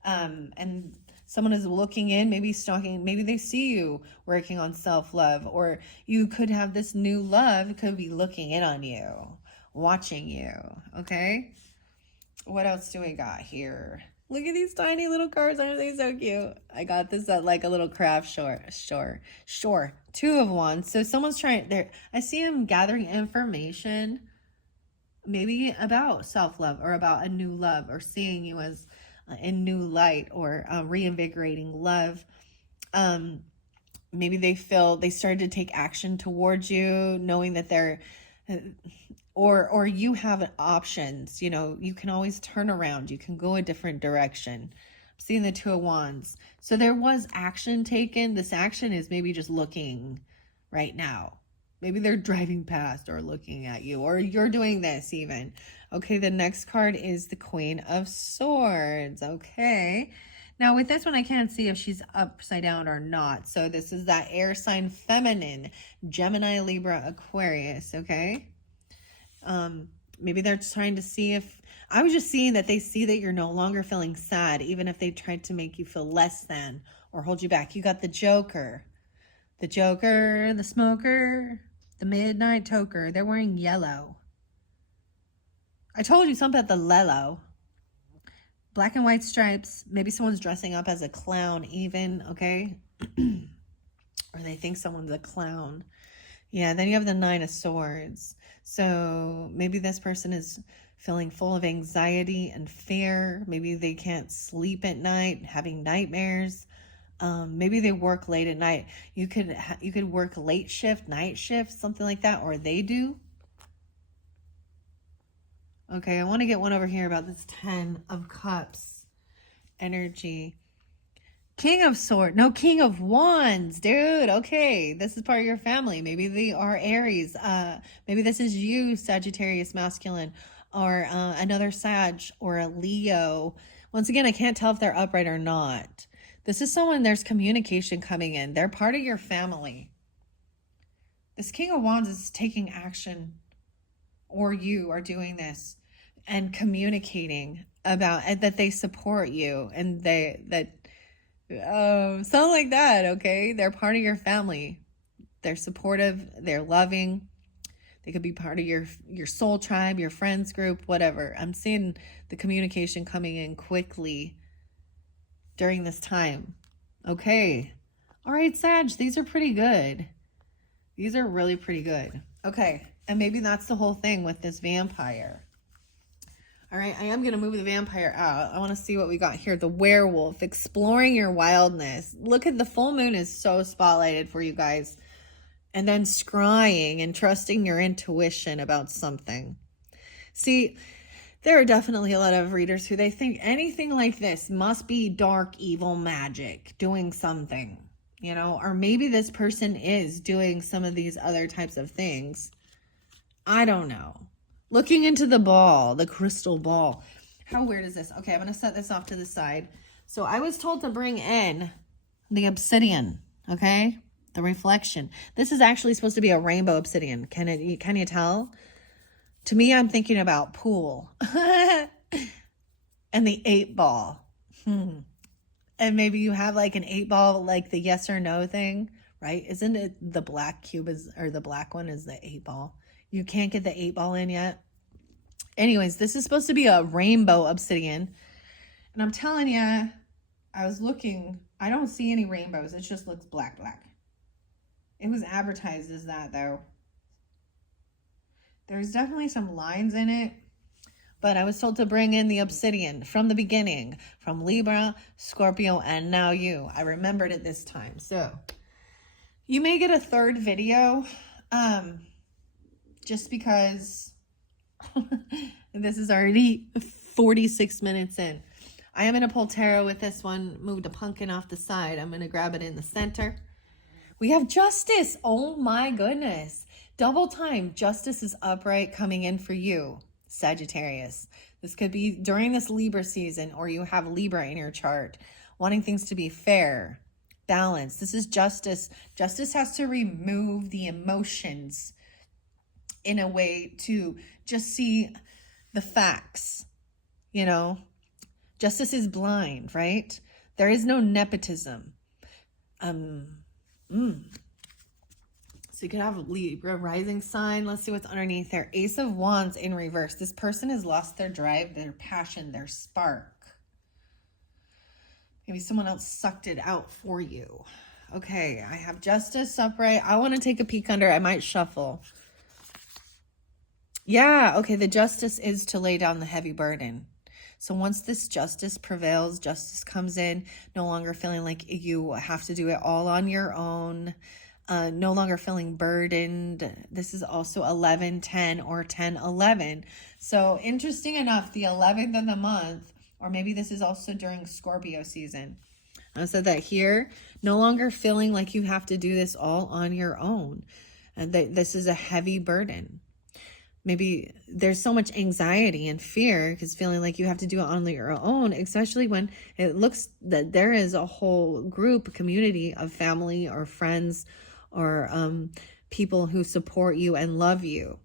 And someone is looking in, maybe stalking, maybe they see you working on self-love, or you could have this new love. It could be looking in on you, watching you. Okay. What else do we got here? Look at these tiny little cards. Aren't they so cute? I got this at like a little craft store. Two of Wands. So someone's trying there. I see him gathering information, maybe about self-love or about a new love, or seeing you as in new light, or reinvigorating love. Maybe they started to take action towards you, knowing that they're or you have options. You know, you can always turn around. You can go a different direction. I'm seeing the Two of Wands. So there was action taken. This action is maybe just looking right now. Maybe they're driving past or looking at you, or you're doing this even. Okay, the next card is the Queen of Swords. Okay. Now with this one, I can't see if she's upside down or not. So this is that air sign feminine, Gemini, Libra, Aquarius. Okay. Maybe they're trying to see if, I was just seeing that they see that you're no longer feeling sad, even if they tried to make you feel less than or hold you back. You got the Joker, the smoker, the midnight toker. They're wearing yellow. I told you something about the Lelo. Black and white stripes. Maybe someone's dressing up as a clown even, okay? Or they think someone's a clown. Yeah, then you have the Nine of Swords. So maybe this person is feeling full of anxiety and fear. Maybe they can't sleep at night, having nightmares. Maybe they work late at night. You could work late shift, night shift, something like that, or they do. Okay, I want to get one over here about this 10 of Cups energy. King of Swords. No, King of Wands, dude. Okay, this is part of your family. Maybe they are Aries. Maybe this is you, Sagittarius masculine, or another Sag, or a Leo. Once again, I can't tell if they're upright or not. This is someone, there's communication coming in. They're part of your family. This King of Wands is taking action, or you are doing this and communicating about and that they support you, and something like that. Okay, they're part of your family. They're supportive, they're loving. They could be part of your soul tribe, your friends group, whatever. I'm seeing the communication coming in quickly during this time. Okay, all right, Sag, these are pretty good. These are really pretty good. Okay, And maybe that's the whole thing with this vampire. All right, I am going to move the vampire out. I want to see what we got here. The werewolf, exploring your wildness. Look at the full moon is so spotlighted for you guys. And then scrying and trusting your intuition about something. See, there are definitely a lot of readers who they think anything like this must be dark, evil magic doing something, you know, or maybe this person is doing some of these other types of things. I don't know. Looking into the ball, the crystal ball. How weird is this? Okay, I'm going to set this off to the side. So I was told to bring in the obsidian, okay? The reflection. This is actually supposed to be a rainbow obsidian. Can you tell? To me, I'm thinking about pool. And the 8-ball. And maybe you have like an 8-ball, like the yes or no thing, right? Isn't it the black cube or the black one is the 8-ball? You can't get the 8-ball in yet. Anyways, this is supposed to be a rainbow obsidian. And I'm telling you, I was looking, I don't see any rainbows. It just looks black. It was advertised as that though. There's definitely some lines in it. But I was told to bring in the obsidian from the beginning, from Libra, Scorpio, and now you. I remembered it this time. So you may get a third video. Just because this is already 46 minutes in. I am going to pull tarot with this one. Move the pumpkin off the side. I'm going to grab it in the center. We have justice. Oh my goodness. Double time. Justice is upright coming in for you, Sagittarius. This could be during this Libra season, or you have Libra in your chart, wanting things to be fair, balanced. This is justice. Justice has to remove the emotions in a way to just see the facts, you know. Justice is blind, right? There is no nepotism. So you could have a Libra rising sign. Let's see what's underneath there. Ace of Wands in reverse. This person has lost their drive, their passion, their spark. Maybe someone else sucked it out for you. Okay, I have justice upright. I want to take a peek under. I might shuffle. Yeah, okay, the justice is to lay down the heavy burden. So once this justice prevails, justice comes in, no longer feeling like you have to do it all on your own, no longer feeling burdened. This is also 11-10 or 10-11. So interesting enough, the 11th of the month, or maybe this is also during Scorpio season. I said that here, no longer feeling like you have to do this all on your own. And this is a heavy burden. Maybe there's so much anxiety and fear because feeling like you have to do it on your own, especially when it looks that there is a whole group, community of family or friends or people who support you and love you.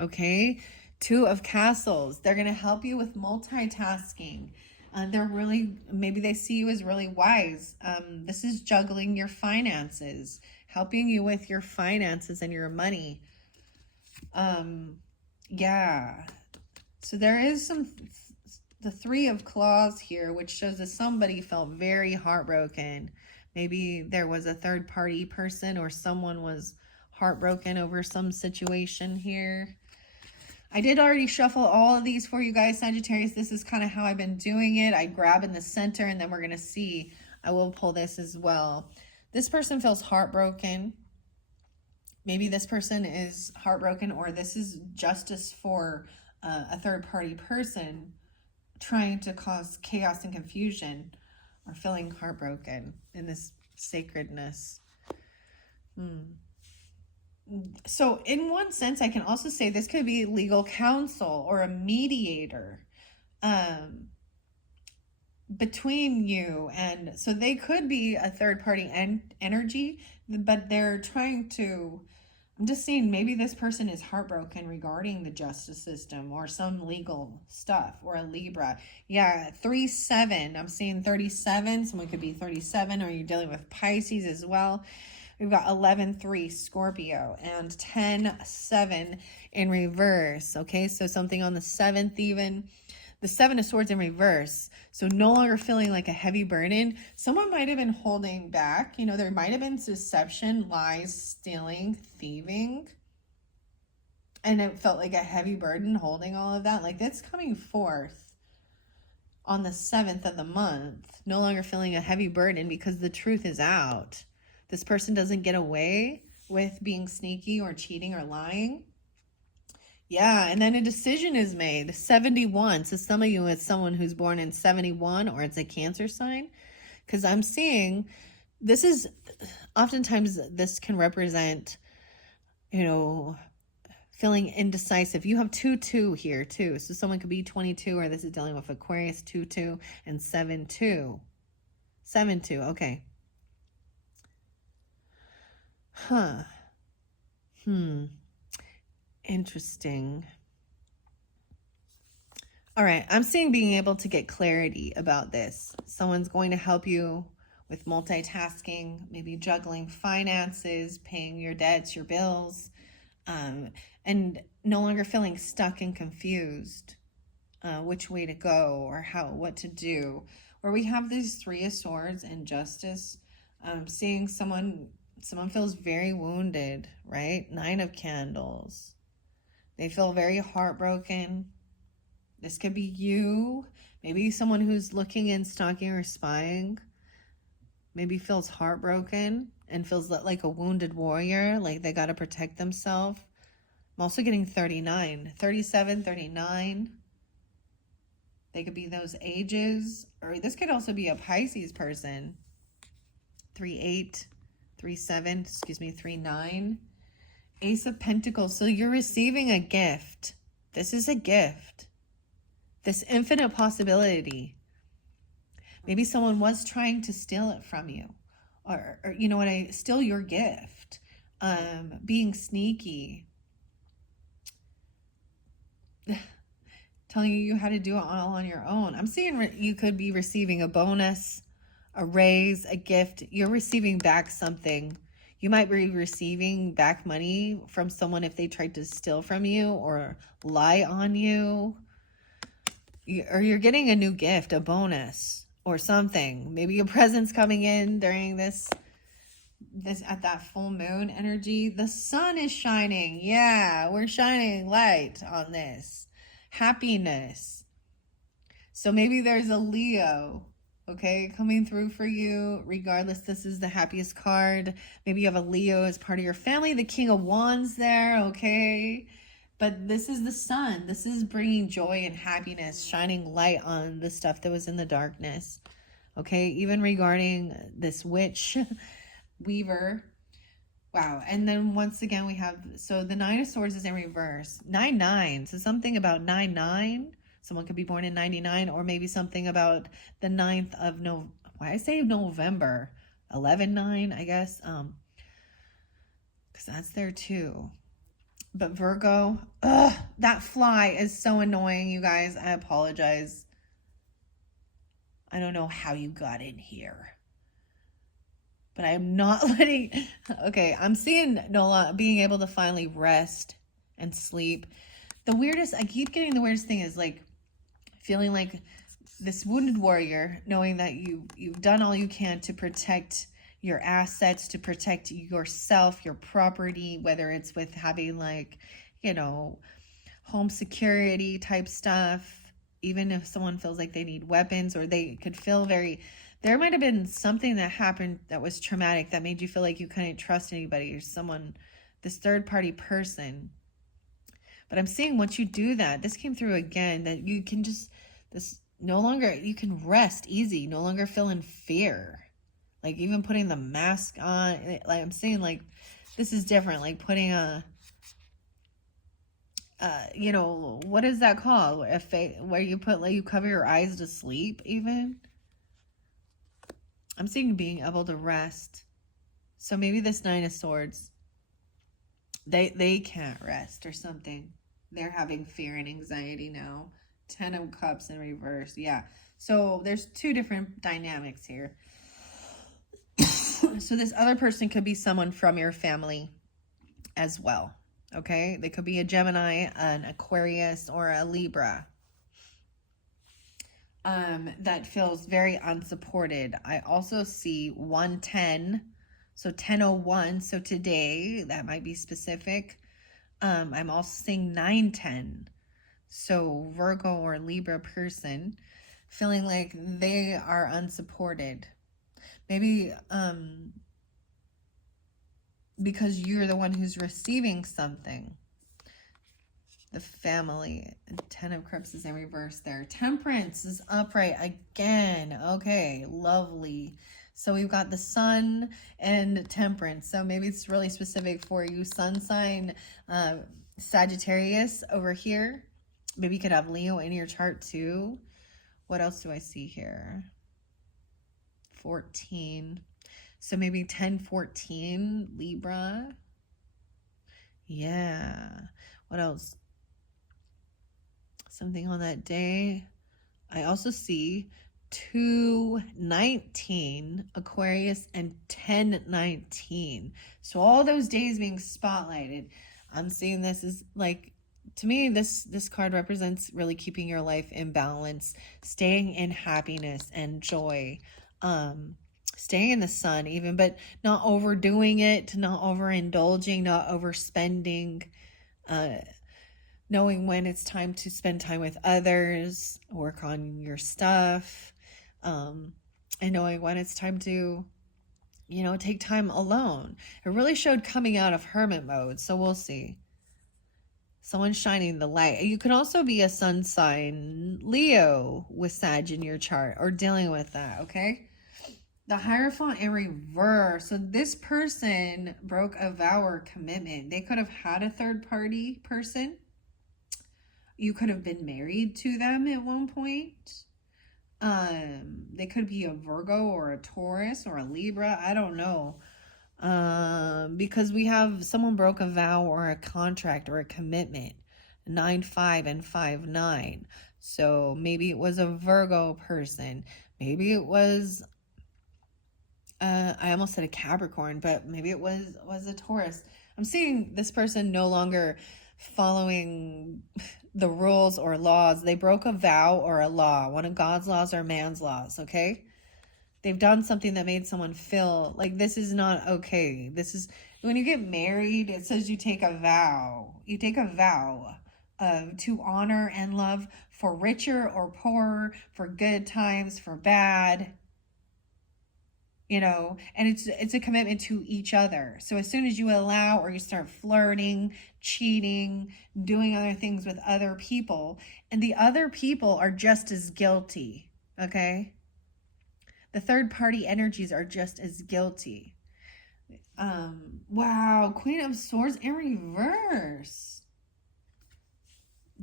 Okay. 2 of Castles. They're going to help you with multitasking. They're really, maybe they see you as really wise. This is juggling your finances, helping you with your finances and your money. Yeah, so there is the 3 of Claws here, which shows that somebody felt very heartbroken. Maybe there was a third party person or someone was heartbroken over some situation here. I did already shuffle all of these for you guys, Sagittarius. This is kind of how I've been doing it. I grab in the center and then we're going to see. I will pull this as well. This person feels heartbroken. Maybe this person is heartbroken, or this is justice for a third-party person trying to cause chaos and confusion, or feeling heartbroken in this sacredness. So in one sense, I can also say this could be legal counsel or a mediator between you. And so they could be a third-party energy, but they're trying to... I'm just seeing maybe this person is heartbroken regarding the justice system or some legal stuff, or a Libra. Yeah, 3-7. I'm seeing 37. Someone could be 37, or you're dealing with Pisces as well. We've got 11-3 Scorpio and 10-7 in reverse. Okay, so something on the 7th even. The 7 of Swords in reverse. So no longer feeling like a heavy burden. Someone might have been holding back. You know, there might have been deception, lies, stealing, thieving. And it felt like a heavy burden holding all of that. Like that's coming forth on the 7th of the month, no longer feeling a heavy burden because the truth is out. This person doesn't get away with being sneaky or cheating or lying. Yeah, and then a decision is made. 71. So some of you, it's someone who's born in 71 or it's a Cancer sign. Because I'm seeing this is oftentimes this can represent, feeling indecisive. You have 2-2 here too. So someone could be 22, or this is dealing with Aquarius 2-2 and 7-2. 7-2, okay. Interesting. All right, I'm seeing being able to get clarity about this. Someone's going to help you with multitasking, maybe juggling finances, paying your debts, your bills, and no longer feeling stuck and confused which way to go or what to do. Where we have these 3 of Swords and Justice, seeing someone feels very wounded, right? 9 of Candles. They feel very heartbroken. This could be you. Maybe someone who's looking and stalking or spying. Maybe feels heartbroken and feels like a wounded warrior, like they got to protect themselves. I'm also getting 39, 37, 39. They could be those ages, or this could also be a Pisces person. 3-8, 3-7, 3-9. Ace of Pentacles. So you're receiving a gift. This is a gift. This infinite possibility. Maybe someone was trying to steal it from you. Or steal your gift. Being sneaky. Telling you how to do it all on your own. I'm seeing you could be receiving a bonus, a raise, a gift. You're receiving back something. You might be receiving back money from someone if they tried to steal from you or lie on you. Or you're getting a new gift, a bonus or something. Maybe a present's coming in during this at that full moon energy. The sun is shining. Yeah, we're shining light on this. Happiness. So maybe there's a Leo, okay, coming through for you. Regardless, this is the happiest card. Maybe you have a Leo as part of your family. The King of Wands there, okay. But this is the sun. This is bringing joy and happiness, shining light on the stuff that was in the darkness. Okay, even regarding this witch, weaver. Wow. And then once again, we have, so the 9 of Swords is in reverse. 9-9. So something about 9-9. Someone could be born in 99, or maybe something about the 9th of November. 11-9, I guess. Because that's there too. But Virgo, that fly is so annoying, you guys. I apologize. I don't know how you got in here. But I'm not letting... Okay, I'm seeing Nola being able to finally rest and sleep. I keep getting the weirdest thing is like feeling like this wounded warrior, knowing that you've done all you can to protect your assets, to protect yourself, your property, whether it's with having home security type stuff. Even if someone feels like they need weapons, or they could feel there might have been something that happened that was traumatic that made you feel like you couldn't trust anybody or someone, this third party person. But I'm seeing once you do that, this came through again, that you can you can rest easy, no longer feel in fear. Like even putting the mask on, like I'm seeing this is different, like putting what is that called? Where you you cover your eyes to sleep even. I'm seeing being able to rest. So maybe this 9 of Swords, they can't rest or something. They're having fear and anxiety now. 10 of Cups in reverse. Yeah. So there's 2 different dynamics here. So this other person could be someone from your family as well. Okay. They could be a Gemini, an Aquarius, or a Libra. That feels very unsupported. I also see 110, so 1001. So today, that might be specific. I'm also seeing 910. So Virgo or Libra person feeling like they are unsupported. Maybe because you're the one who's receiving something. The family. 10 of Cups is in reverse there. Temperance is upright again. Okay, lovely. So we've got the Sun and Temperance. So maybe it's really specific for you. Sun sign Sagittarius over here. Maybe you could have Leo in your chart too. What else do I see here? 14. So maybe 10-14 Libra. Yeah. What else? Something on that day. I also see 2-19 Aquarius and 10-19. So all those days being spotlighted. I'm seeing this as like, to me, this card represents really keeping your life in balance, staying in happiness and joy, staying in the sun even, but not overdoing it, not overindulging, not overspending, knowing when it's time to spend time with others, work on your stuff, and knowing when it's time to, take time alone. It really showed coming out of hermit mode, so we'll see. Someone's shining the light. You can also be a sun sign Leo with Sag in your chart or dealing with that, okay? The Hierophant in reverse. So this person broke a vow or commitment. They could have had a third party person. You could have been married to them at one point. They could be a Virgo or a Taurus or a Libra. I don't know. Because we have someone broke a vow or a contract or a commitment. 9-5 and 5-9. So maybe it was a Virgo person. Maybe it was I almost said a Capricorn, but maybe it was a Taurus. I'm seeing this person no longer following the rules or laws. They broke a vow or a law, one of God's laws or man's laws, okay? They've done something that made someone feel like this is not okay. This is when you get married, it says you take a vow. You take a vow to honor and love for richer or poorer, for good times, for bad. And it's a commitment to each other. So as soon as you allow or you start flirting, cheating, doing other things with other people, and the other people are just as guilty, okay? The third party energies are just as guilty. Wow, Queen of Swords in reverse.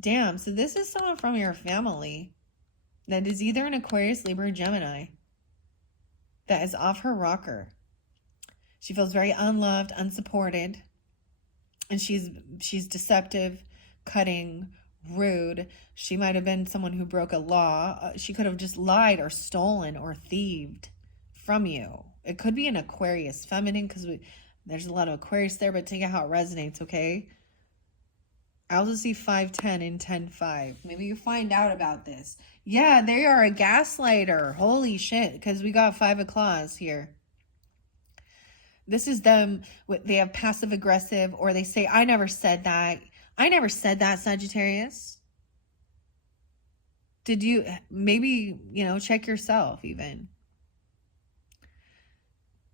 Damn, so this is someone from your family that is either an Aquarius, Libra, or Gemini that is off her rocker. She feels very unloved, unsupported, and she's deceptive, cutting, rude. She might have been someone who broke a law. She could have just lied or stolen or thieved from you. It could be an Aquarius feminine because there's a lot of Aquarius there, but take it how it resonates, okay? I also see 5-10 and 10-5. Maybe you find out about this. Yeah, they are a gaslighter. Holy shit, because we got 5 of claws here. This is them. They have passive aggressive, or they say, I never said that. I never said that, Sagittarius. Did you, maybe, check yourself even.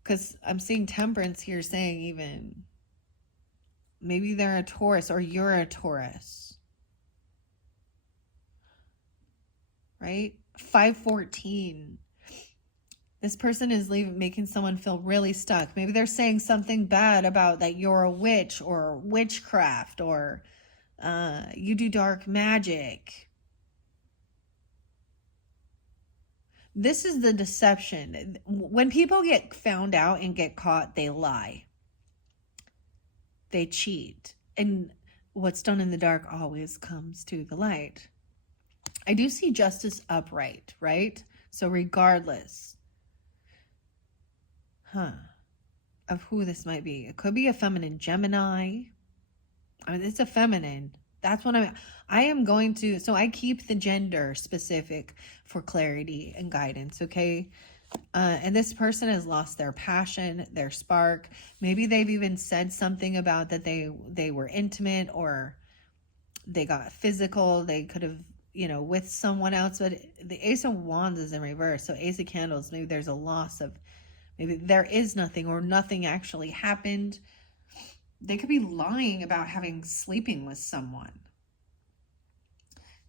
Because I'm seeing Temperance here saying even, maybe they're a Taurus or you're a Taurus. Right? 5-14. This person is making someone feel really stuck. Maybe they're saying something bad about that you're a witch or witchcraft or you do dark magic. This is the deception. When people get found out and get caught, they lie. They cheat. And what's done in the dark always comes to the light. I do see justice upright, right? So regardless, of who this might be. It could be a feminine Gemini. It's a feminine. That's what I am going to, so I keep the gender specific for clarity and guidance, okay? And this person has lost their passion, their spark. Maybe they've even said something about that they were intimate, or they got physical. They could have, with someone else. But the Ace of Wands is in reverse. So Ace of Candles, maybe there's a loss of, maybe there is nothing, or nothing actually happened. They could be lying about sleeping with someone.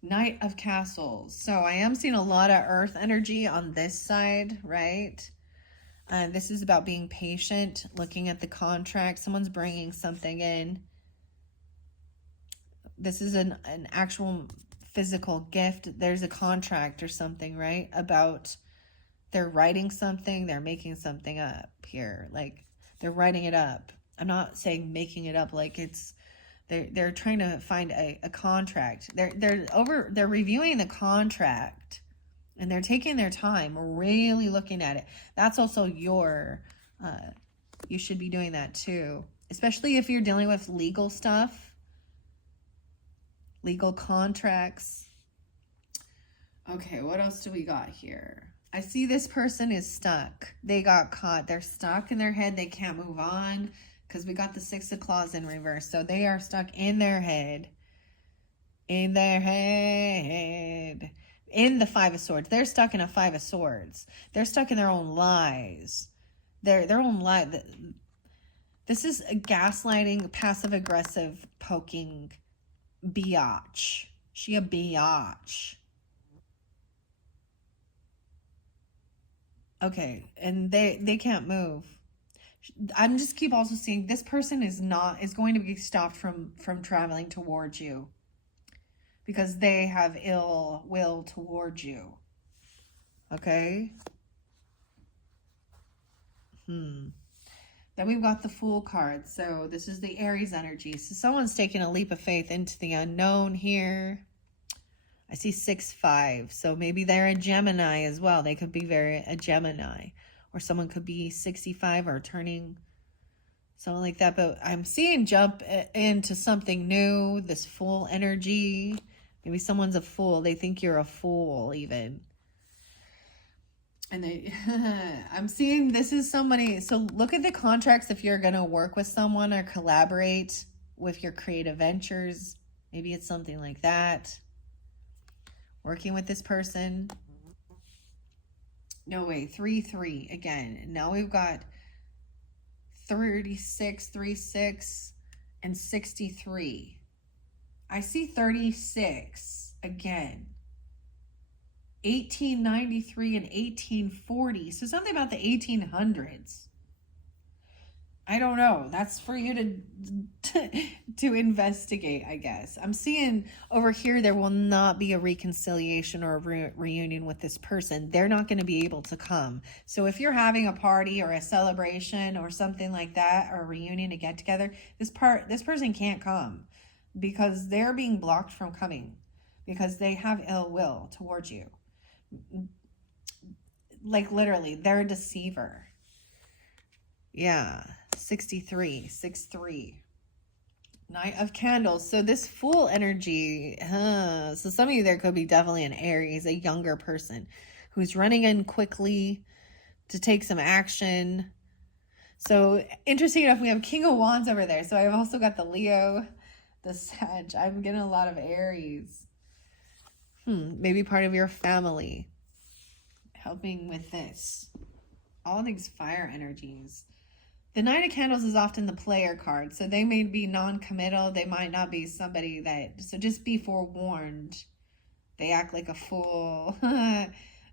Knight of Castles. So I am seeing a lot of earth energy on this side, right? This is about being patient, looking at the contract. Someone's bringing something in. This is an actual physical gift. There's a contract or something, right? About they're writing something. They're making something up here. Like they're writing it up. I'm not saying making it up like it's... They're trying to find a contract. They're reviewing the contract, and they're taking their time, really looking at it. That's also you should be doing that too, especially if you're dealing with legal stuff, legal contracts. Okay, what else do we got here? I see this person is stuck. They got caught. They're stuck in their head. They can't move on. Because we got the Six of Claws in reverse. So they are stuck in their head. In their head. In the Five of Swords. They're stuck in a Five of Swords. They're stuck in their own lies. Their own lie. This is a gaslighting, passive-aggressive, poking biatch. She a biatch. Okay, and they can't move. I'm just keep also seeing this person is going to be stopped from traveling towards you because they have ill will towards you. Okay. Then we've got the Fool card. So this is the Aries energy. So someone's taking a leap of faith into the unknown here. I see 6-5. So maybe they're a Gemini as well. They could be a Gemini. Or someone could be 65 or turning, something like that. But I'm seeing jump into something new, this Fool energy. Maybe someone's a fool. They think you're a fool even. And I'm seeing this is somebody. So look at the contracts if you're going to work with someone or collaborate with your creative ventures. Maybe it's something like that. Working with this person. No way, 3-3 again. Now we've got 36, 36, and 63. I see 36 again. 1893 and 1840. So something about the 1800s. I don't know. That's for you to investigate, I guess. I'm seeing over here there will not be a reconciliation or a reunion with this person. They're not going to be able to come. So if you're having a party or a celebration or something like that, or a reunion, a get together, this person can't come because they're being blocked from coming because they have ill will towards you. Like literally, they're a deceiver. Yeah. 63, 6-3. Knight of Candles. So this Fool energy, so some of you there could be definitely an Aries, a younger person who's running in quickly to take some action. So interesting enough, we have King of Wands over there. So I've also got the Leo, the Sag. I'm getting a lot of Aries. Maybe part of your family helping with this. All these fire energies. The Knight of Candles is often the player card, so they may be non-committal. They might not be somebody that... So just be forewarned. They act like a fool.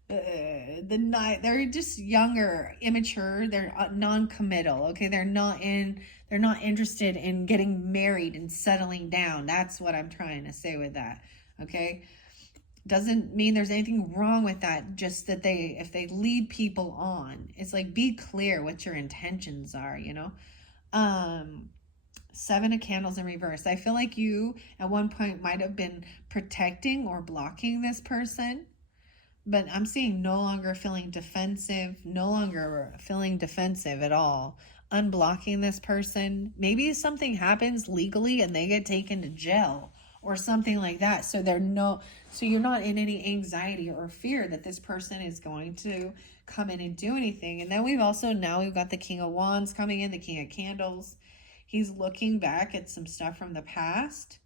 They're just younger, immature. They're non-committal. Okay, they're not interested in getting married and settling down. That's what I'm trying to say with that. Okay. Doesn't mean there's anything wrong with that, just that if they lead people on, it's like, be clear what your intentions are, 7 of Candles in reverse. I feel like you at one point might have been protecting or blocking this person, but I'm seeing no longer feeling defensive at all. Unblocking this person. Maybe something happens legally and they get taken to jail, or something like that. So so you're not in any anxiety or fear that this person is going to come in and do anything. And then we've got the King of Wands coming in, the King of Candles. He's looking back at some stuff from the past.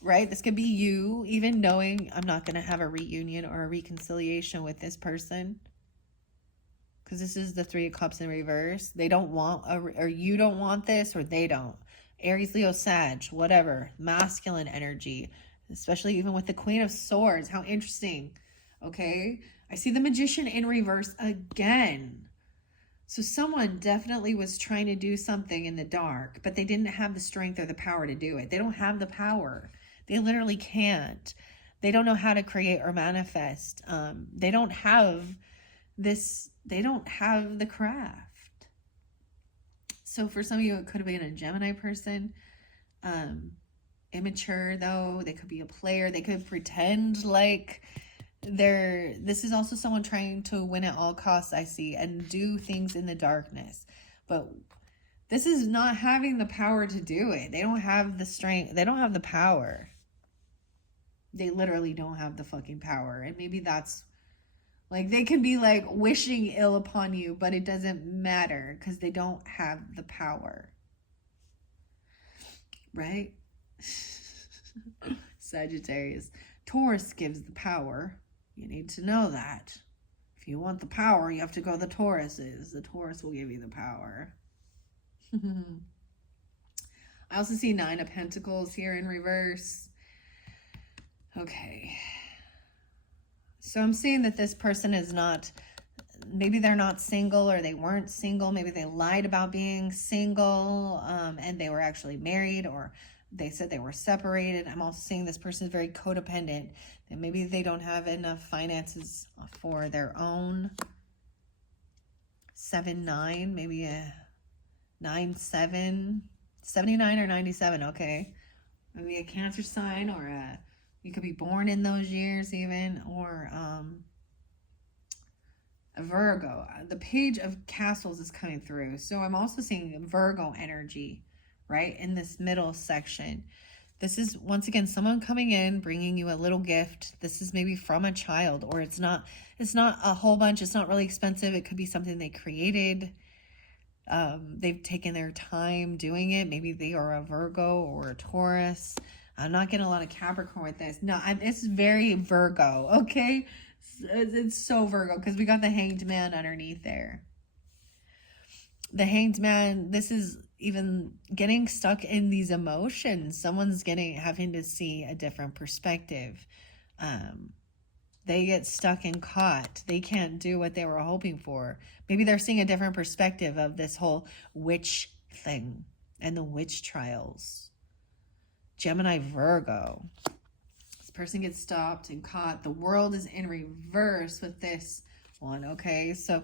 Right? This could be you even knowing I'm not going to have a reunion or a reconciliation with this person. Because this is the Three of Cups in reverse. They don't want, or you don't want this, or they don't. Aries, Leo, Sag, whatever. Masculine energy. Especially even with the Queen of Swords. How interesting. Okay? I see the Magician in reverse again. So someone definitely was trying to do something in the dark, but they didn't have the strength or the power to do it. They don't have the power. They literally can't. They don't know how to create or manifest. They don't have this. They don't have the craft. So for some of you, it could have been a Gemini person. Immature though. They could be a player. They could pretend like this is also someone trying to win at all costs, I see, and do things in the darkness. But this is not having the power to do it. They don't have the strength. They don't have the power. They literally don't have the fucking power. And maybe that's like, they can be like wishing ill upon you, but it doesn't matter because they don't have the power. Right? Sagittarius. Taurus gives the power. You need to know that. If you want the power, you have to go the Tauruses. The Taurus will give you the power. I also see Nine of Pentacles here in reverse. Okay. So I'm seeing that this person is not, maybe they're not single, or they weren't single. Maybe they lied about being single, and they were actually married, or they said they were separated. I'm also seeing this person is very codependent, and maybe they don't have enough finances for their own. 7-9, maybe a 9-7, 79 or 97. Okay, maybe a Cancer sign, or you could be born in those years even, or a Virgo. The Page of Castles is coming through. So I'm also seeing Virgo energy, right, in this middle section. This is, once again, someone coming in, bringing you a little gift. This is maybe from a child, or it's not a whole bunch. It's not really expensive. It could be something they created. They've taken their time doing it. Maybe they are a Virgo or a Taurus. I'm not getting a lot of Capricorn with this. No, it's very Virgo, okay? It's so Virgo because we got the Hanged Man underneath there. The Hanged Man, this is even getting stuck in these emotions. Someone's having to see a different perspective. They get stuck and caught. They can't do what they were hoping for. Maybe they're seeing a different perspective of this whole witch thing and the witch trials. Gemini, Virgo. This person gets stopped and caught. The world is in reverse with this one, okay? So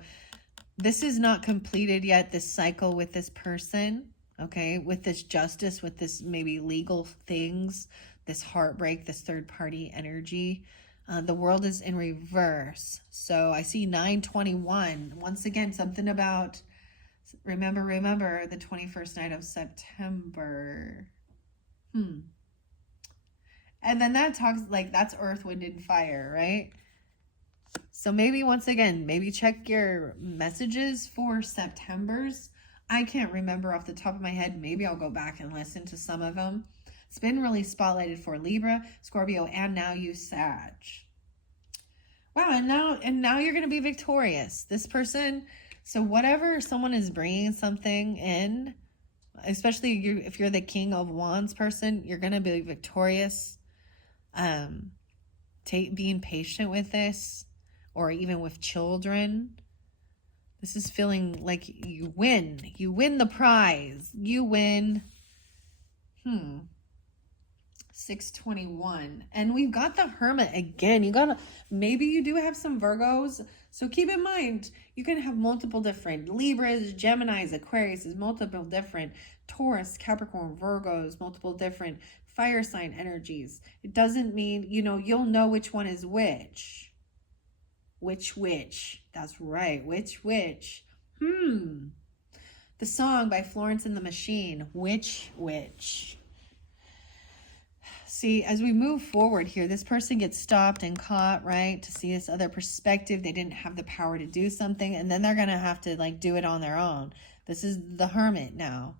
this is not completed yet, this cycle with this person, okay? With this justice, with this maybe legal things, this heartbreak, this third-party energy. The world is in reverse. So I see 9/21. Once again, something about, remember, the 21st night of September. And then that talks like that's earth, wind, and fire, right? So maybe once again, maybe check your messages for September's. I can't remember off the top of my head. Maybe I'll go back and listen to some of them. It's been really spotlighted for Libra, Scorpio, and now you, Sag. Wow, and now you're going to be victorious. This person, so whatever someone is bringing something in, especially if you're the King of Wands person, you're going to be victorious. Being patient with this, or even with children. This is feeling like you win. You win the prize. You win. 6/21. And we've got the Hermit again. Maybe you do have some Virgos. So keep in mind, you can have multiple different Libras, Geminis, Aquarius, multiple different Taurus, Capricorn, Virgos, multiple different fire sign energies. It doesn't mean, you'll know which one is which. Which. That's right. Which. The song by Florence and the Machine, Which. See, as we move forward here, this person gets stopped and caught, right? To see this other perspective. They didn't have the power to do something, and then they're going to have to like do it on their own. This is the Hermit now.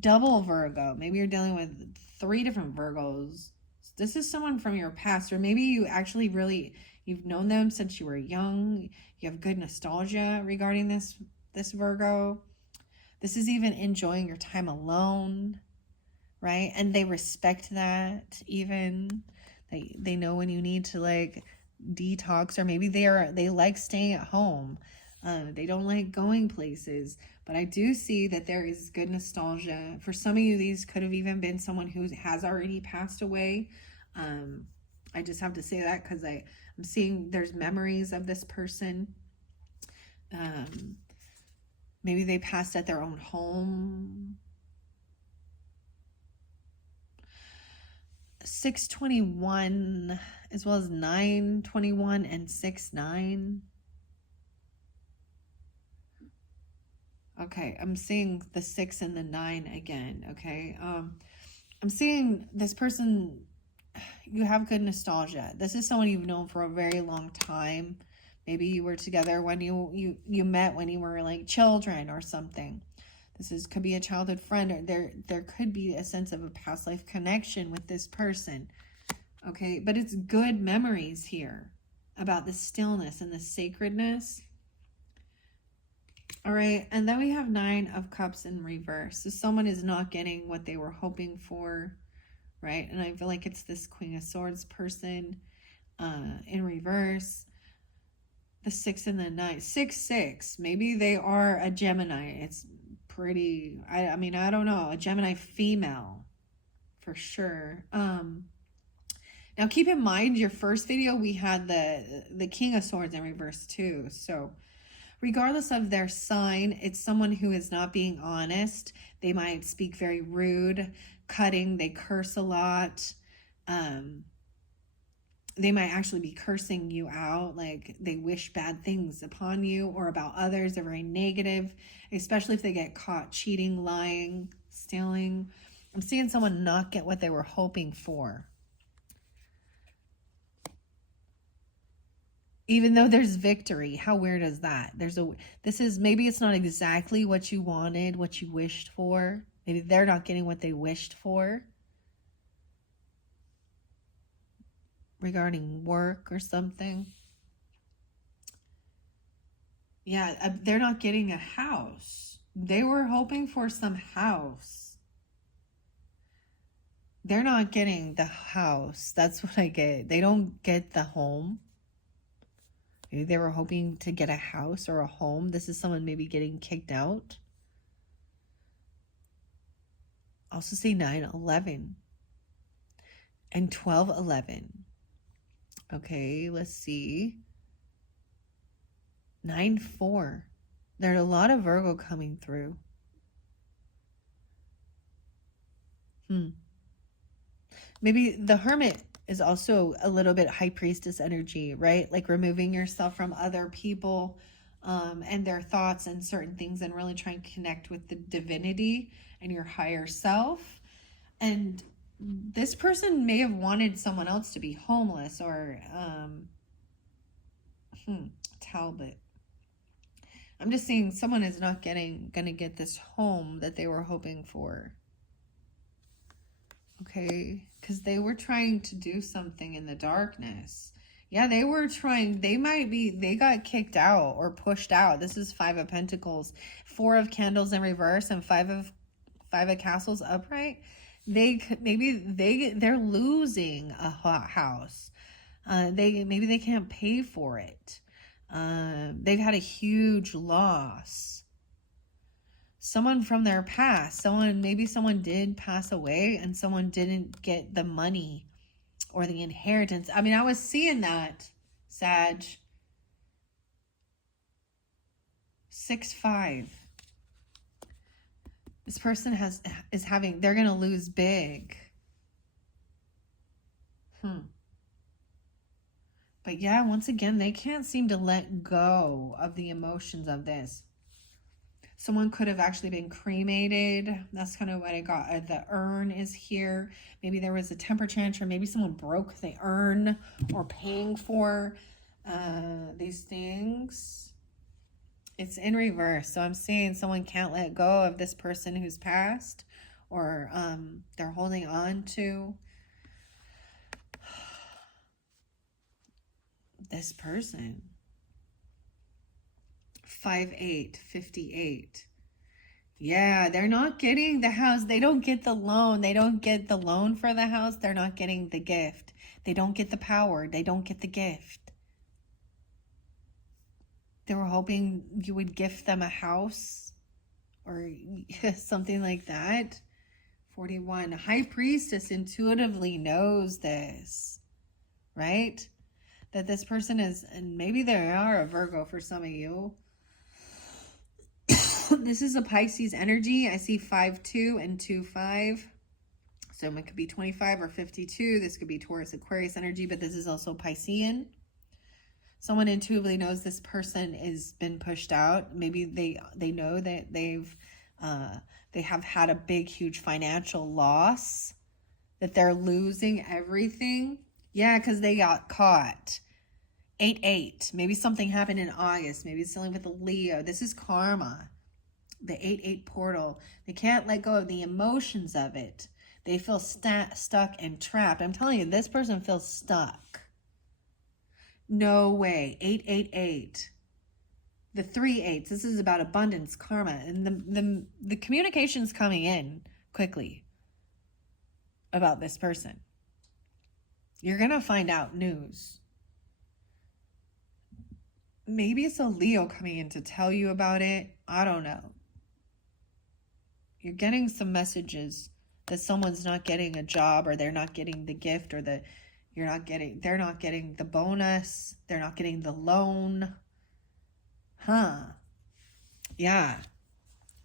Double Virgo. Maybe you're dealing with 3 different Virgos. This is someone from your past, or maybe you actually really, you've known them since you were young. You have good nostalgia regarding this Virgo. This is even enjoying your time alone, right? And they respect that. Even they know when you need to like detox, or maybe they like staying at home. They don't like going places. But I do see that there is good nostalgia. For some of you, these could have even been someone who has already passed away. I just have to say that because I'm seeing there's memories of this person. Maybe they passed at their own home. 621 as well as 921 and 69. Okay, I'm seeing the 6 and the 9 again, okay? I'm seeing this person, you have good nostalgia. This is someone you've known for a very long time. Maybe you were together when you met when you were like children or something. Could be a childhood friend, or there could be a sense of a past life connection with this person. Okay, but it's good memories here about the stillness and the sacredness. All right, and then we have 9 of Cups in reverse. So someone is not getting what they were hoping for, right? And I feel like it's this Queen of Swords person in reverse. The 6 and the 9. 6. Maybe they are a Gemini. It's pretty, I mean, I don't know. A Gemini female, for sure. Now keep in mind, your first video, we had the King of Swords in reverse too. So regardless of their sign, it's someone who is not being honest. They might speak very rude, cutting, they curse a lot. They might actually be cursing you out, like they wish bad things upon you or about others. They're very negative, especially if they get caught cheating, lying, stealing. I'm seeing someone not get what they were hoping for. Even though there's victory, how weird is that? Maybe it's not exactly what you wanted, what you wished for. Maybe they're not getting what they wished for regarding work or something. Yeah, they're not getting a house. They were hoping for some house. They're not getting the house. That's what I get. They don't get the home. Maybe they were hoping to get a house or a home. This is someone maybe getting kicked out. Also say 9-11 and 12-11. Okay, let's see. 9-4. There are a lot of Virgo coming through. Maybe the Hermit is also a little bit High Priestess energy, right? Like removing yourself from other people and their thoughts and certain things, and really trying to connect with the divinity and your higher self. And this person may have wanted someone else to be homeless, or Talbot. I'm just saying someone is not gonna get this home that they were hoping for. Okay, because they were trying to do something in the darkness. Yeah, they were trying. They got kicked out or pushed out. This is 5 of Pentacles, 4 of Candles in reverse, and 5 of Castles upright. They're losing a house. Maybe they can't pay for it. They've had a huge loss. Someone from their past, maybe someone did pass away and someone didn't get the money or the inheritance. I mean, I was seeing that, Sag. 6-5. This person they're going to lose big. But yeah, once again, they can't seem to let go of the emotions of this. Someone could have actually been cremated. That's kind of what I got. The urn is here. Maybe there was a temper tantrum. Maybe someone broke the urn or paying for these things. It's in reverse. So I'm saying someone can't let go of this person who's passed, or they're holding on to this person. 5-8, 58. Yeah, they're not getting the house. They don't get the loan. They don't get the loan for the house. They're not getting the gift. They don't get the power. They don't get the gift. They were hoping you would gift them a house or something like that. 41. High Priestess intuitively knows this, right? That this person is, and maybe they are a Virgo for some of you. This is a Pisces energy. I see 5-2 and 2-5. So it could be 25 or 52. This could be Taurus Aquarius energy, but this is also Piscean. Someone intuitively knows this person has been pushed out. Maybe they know that they have had a big, huge financial loss, that they're losing everything. Yeah, because they got caught. 8-8. Maybe something happened in August. Maybe it's dealing with a Leo. This is karma. The 8-8 portal. They can't let go of the emotions of it. They feel stuck and trapped. I'm telling you, this person feels stuck. No way. 8-8-8. The 3-8s. This is about abundance, karma. And the communication's coming in quickly about this person. You're going to find out news. Maybe it's a Leo coming in to tell you about it. I don't know. You're getting some messages that someone's not getting a job, or they're not getting the gift, or they're not getting the bonus, they're not getting the loan. Yeah.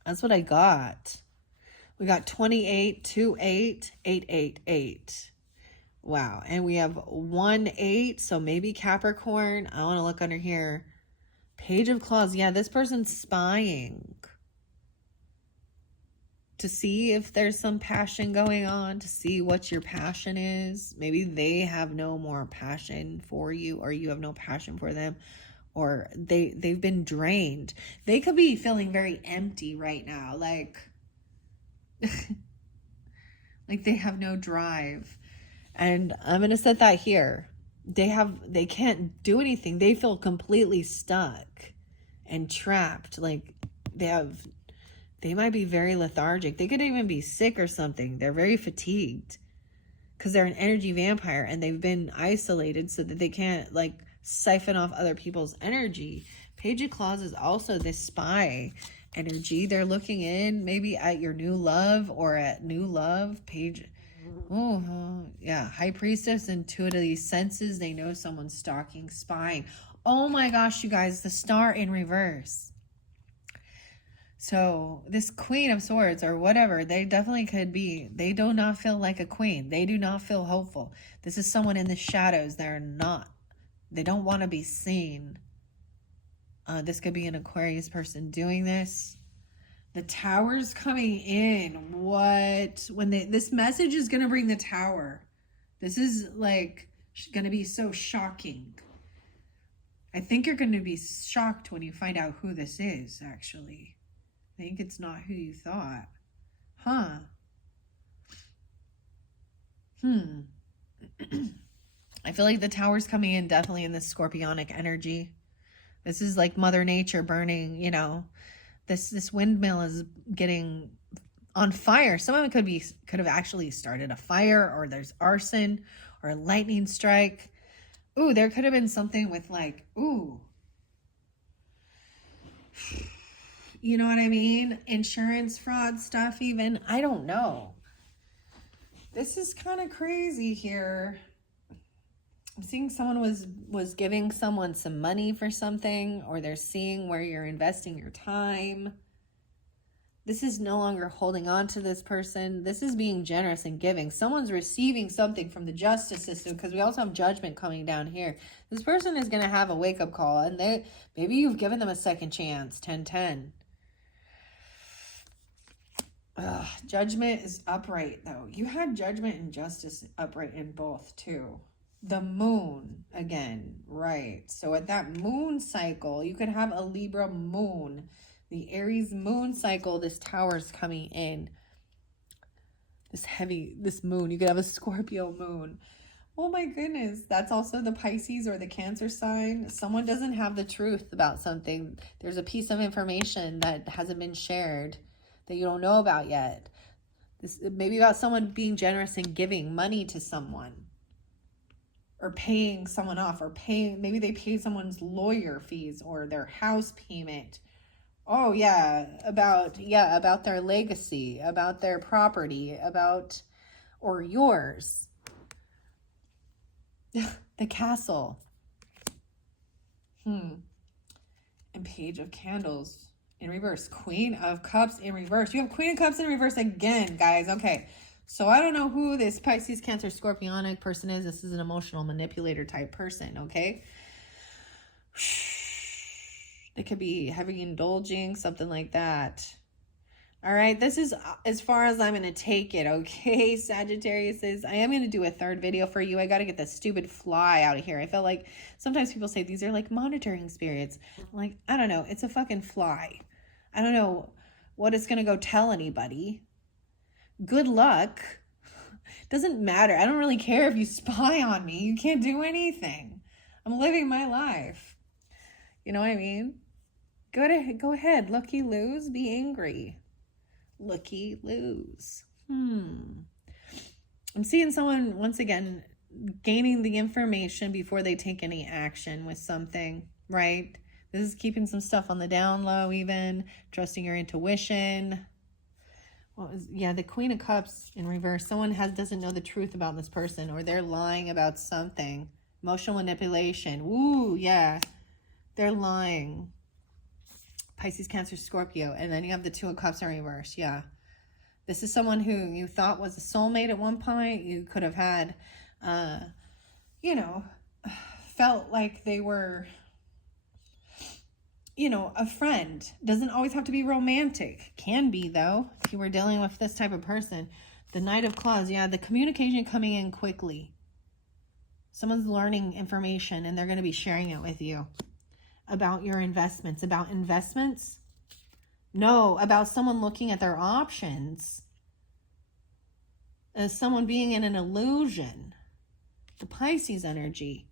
That's what I got. We got 28, 2-8, 8-8-8. Wow. And we have 1-8. So maybe Capricorn. I want to look under here. Page of Claws. Yeah, this person's spying to see if there's some passion going on, to see what your passion is. Maybe they have no more passion for you, or you have no passion for them, or they've been drained. They could be feeling very empty right now, like like they have no drive. And I'm going to set that here. They can't do anything. They feel completely stuck and trapped. Like they might be very lethargic. They could even be sick or something. They're very fatigued because they're an energy vampire, and they've been isolated so that they can't like siphon off other people's energy. Page of Claws is also this spy energy. They're looking in maybe at your new love or at new love. Yeah. High Priestess intuitively senses. They know someone's stalking, spying. Oh my gosh, you guys, the Star in reverse. So this Queen of Swords or whatever, they definitely could be. They do not feel like a queen. They do not feel hopeful. This is someone in the shadows. They don't want to be seen. This could be an Aquarius person doing this. The Tower's coming in. This message is going to bring the Tower. This is like going to be so shocking. I think you're going to be shocked when you find out who this is, actually. I think it's not who you thought. I feel like the Tower's coming in definitely in this scorpionic energy. This is like Mother Nature burning, This windmill is getting on fire. Some of it could have actually started a fire, or there's arson or a lightning strike. Ooh, there could have been something with like, you know what I mean? Insurance fraud stuff even. I don't know. This is kind of crazy here. I'm seeing someone was giving someone some money for something, or they're seeing where you're investing your time. This is no longer holding on to this person. This is being generous and giving. Someone's receiving something from the justice system, because we also have judgment coming down here. This person is going to have a wake-up call, and maybe you've given them a second chance. 10-10. Ugh, judgment is upright though. You had judgment and justice upright in both too. The moon again, right? So at that moon cycle, you could have a Libra moon. The Aries moon cycle, this tower's coming in. This moon. You could have a Scorpio moon. Oh my goodness. That's also the Pisces or the Cancer sign. Someone doesn't have the truth about something. There's a piece of information that hasn't been shared that you don't know about yet. This maybe about someone being generous and giving money to someone, or paying someone off, or maybe they paid someone's lawyer fees or their house payment. Oh yeah, about their legacy, about their property, or yours. The Castle. And Page of Candles in reverse. Queen of Cups in reverse. You have Queen of Cups in reverse again, guys. Okay. So I don't know who this Pisces, Cancer, Scorpionic person is. This is an emotional manipulator type person, okay? They could be heavy indulging, something like that. All right, this is as far as I'm going to take it, okay, Sagittarius? I am going to do a third video for you. I got to get this stupid fly out of here. I felt like sometimes people say these are like monitoring spirits. I'm like, I don't know. It's a fucking fly. I don't know what it's going to go tell anybody. Good luck. Doesn't matter. I don't really care if you spy on me. You can't do anything. I'm living my life. You know what I mean? Go ahead. Looky lose. Be angry. Looky lose. I'm seeing someone once again gaining the information before they take any action with something, right? This is keeping some stuff on the down low, even trusting your intuition. The Queen of Cups in reverse. Someone doesn't know the truth about this person, or they're lying about something. Emotional manipulation. Ooh, yeah. They're lying. Pisces, Cancer, Scorpio. And then you have the Two of Cups in reverse. Yeah. This is someone who you thought was a soulmate at one point. You could have had, felt like they were, a friend. Doesn't always have to be romantic. Can be, though, if you were dealing with this type of person. The Knight of Claws. Yeah, the communication coming in quickly. Someone's learning information and they're going to be sharing it with you. About your investments. About investments? No, about someone looking at their options. As someone being in an illusion. The Pisces energy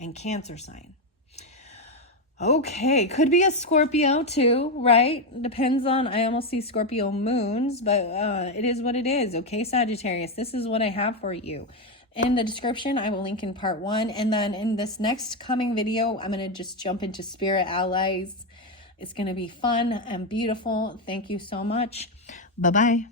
and Cancer sign. Okay, could be a Scorpio too, right? Depends on, I almost see Scorpio moons, but it is what it is. Okay, Sagittarius, this is what I have for you. In the description, I will link in part 1. And then in this next coming video, I'm going to just jump into Spirit Allies. It's going to be fun and beautiful. Thank you so much. Bye-bye.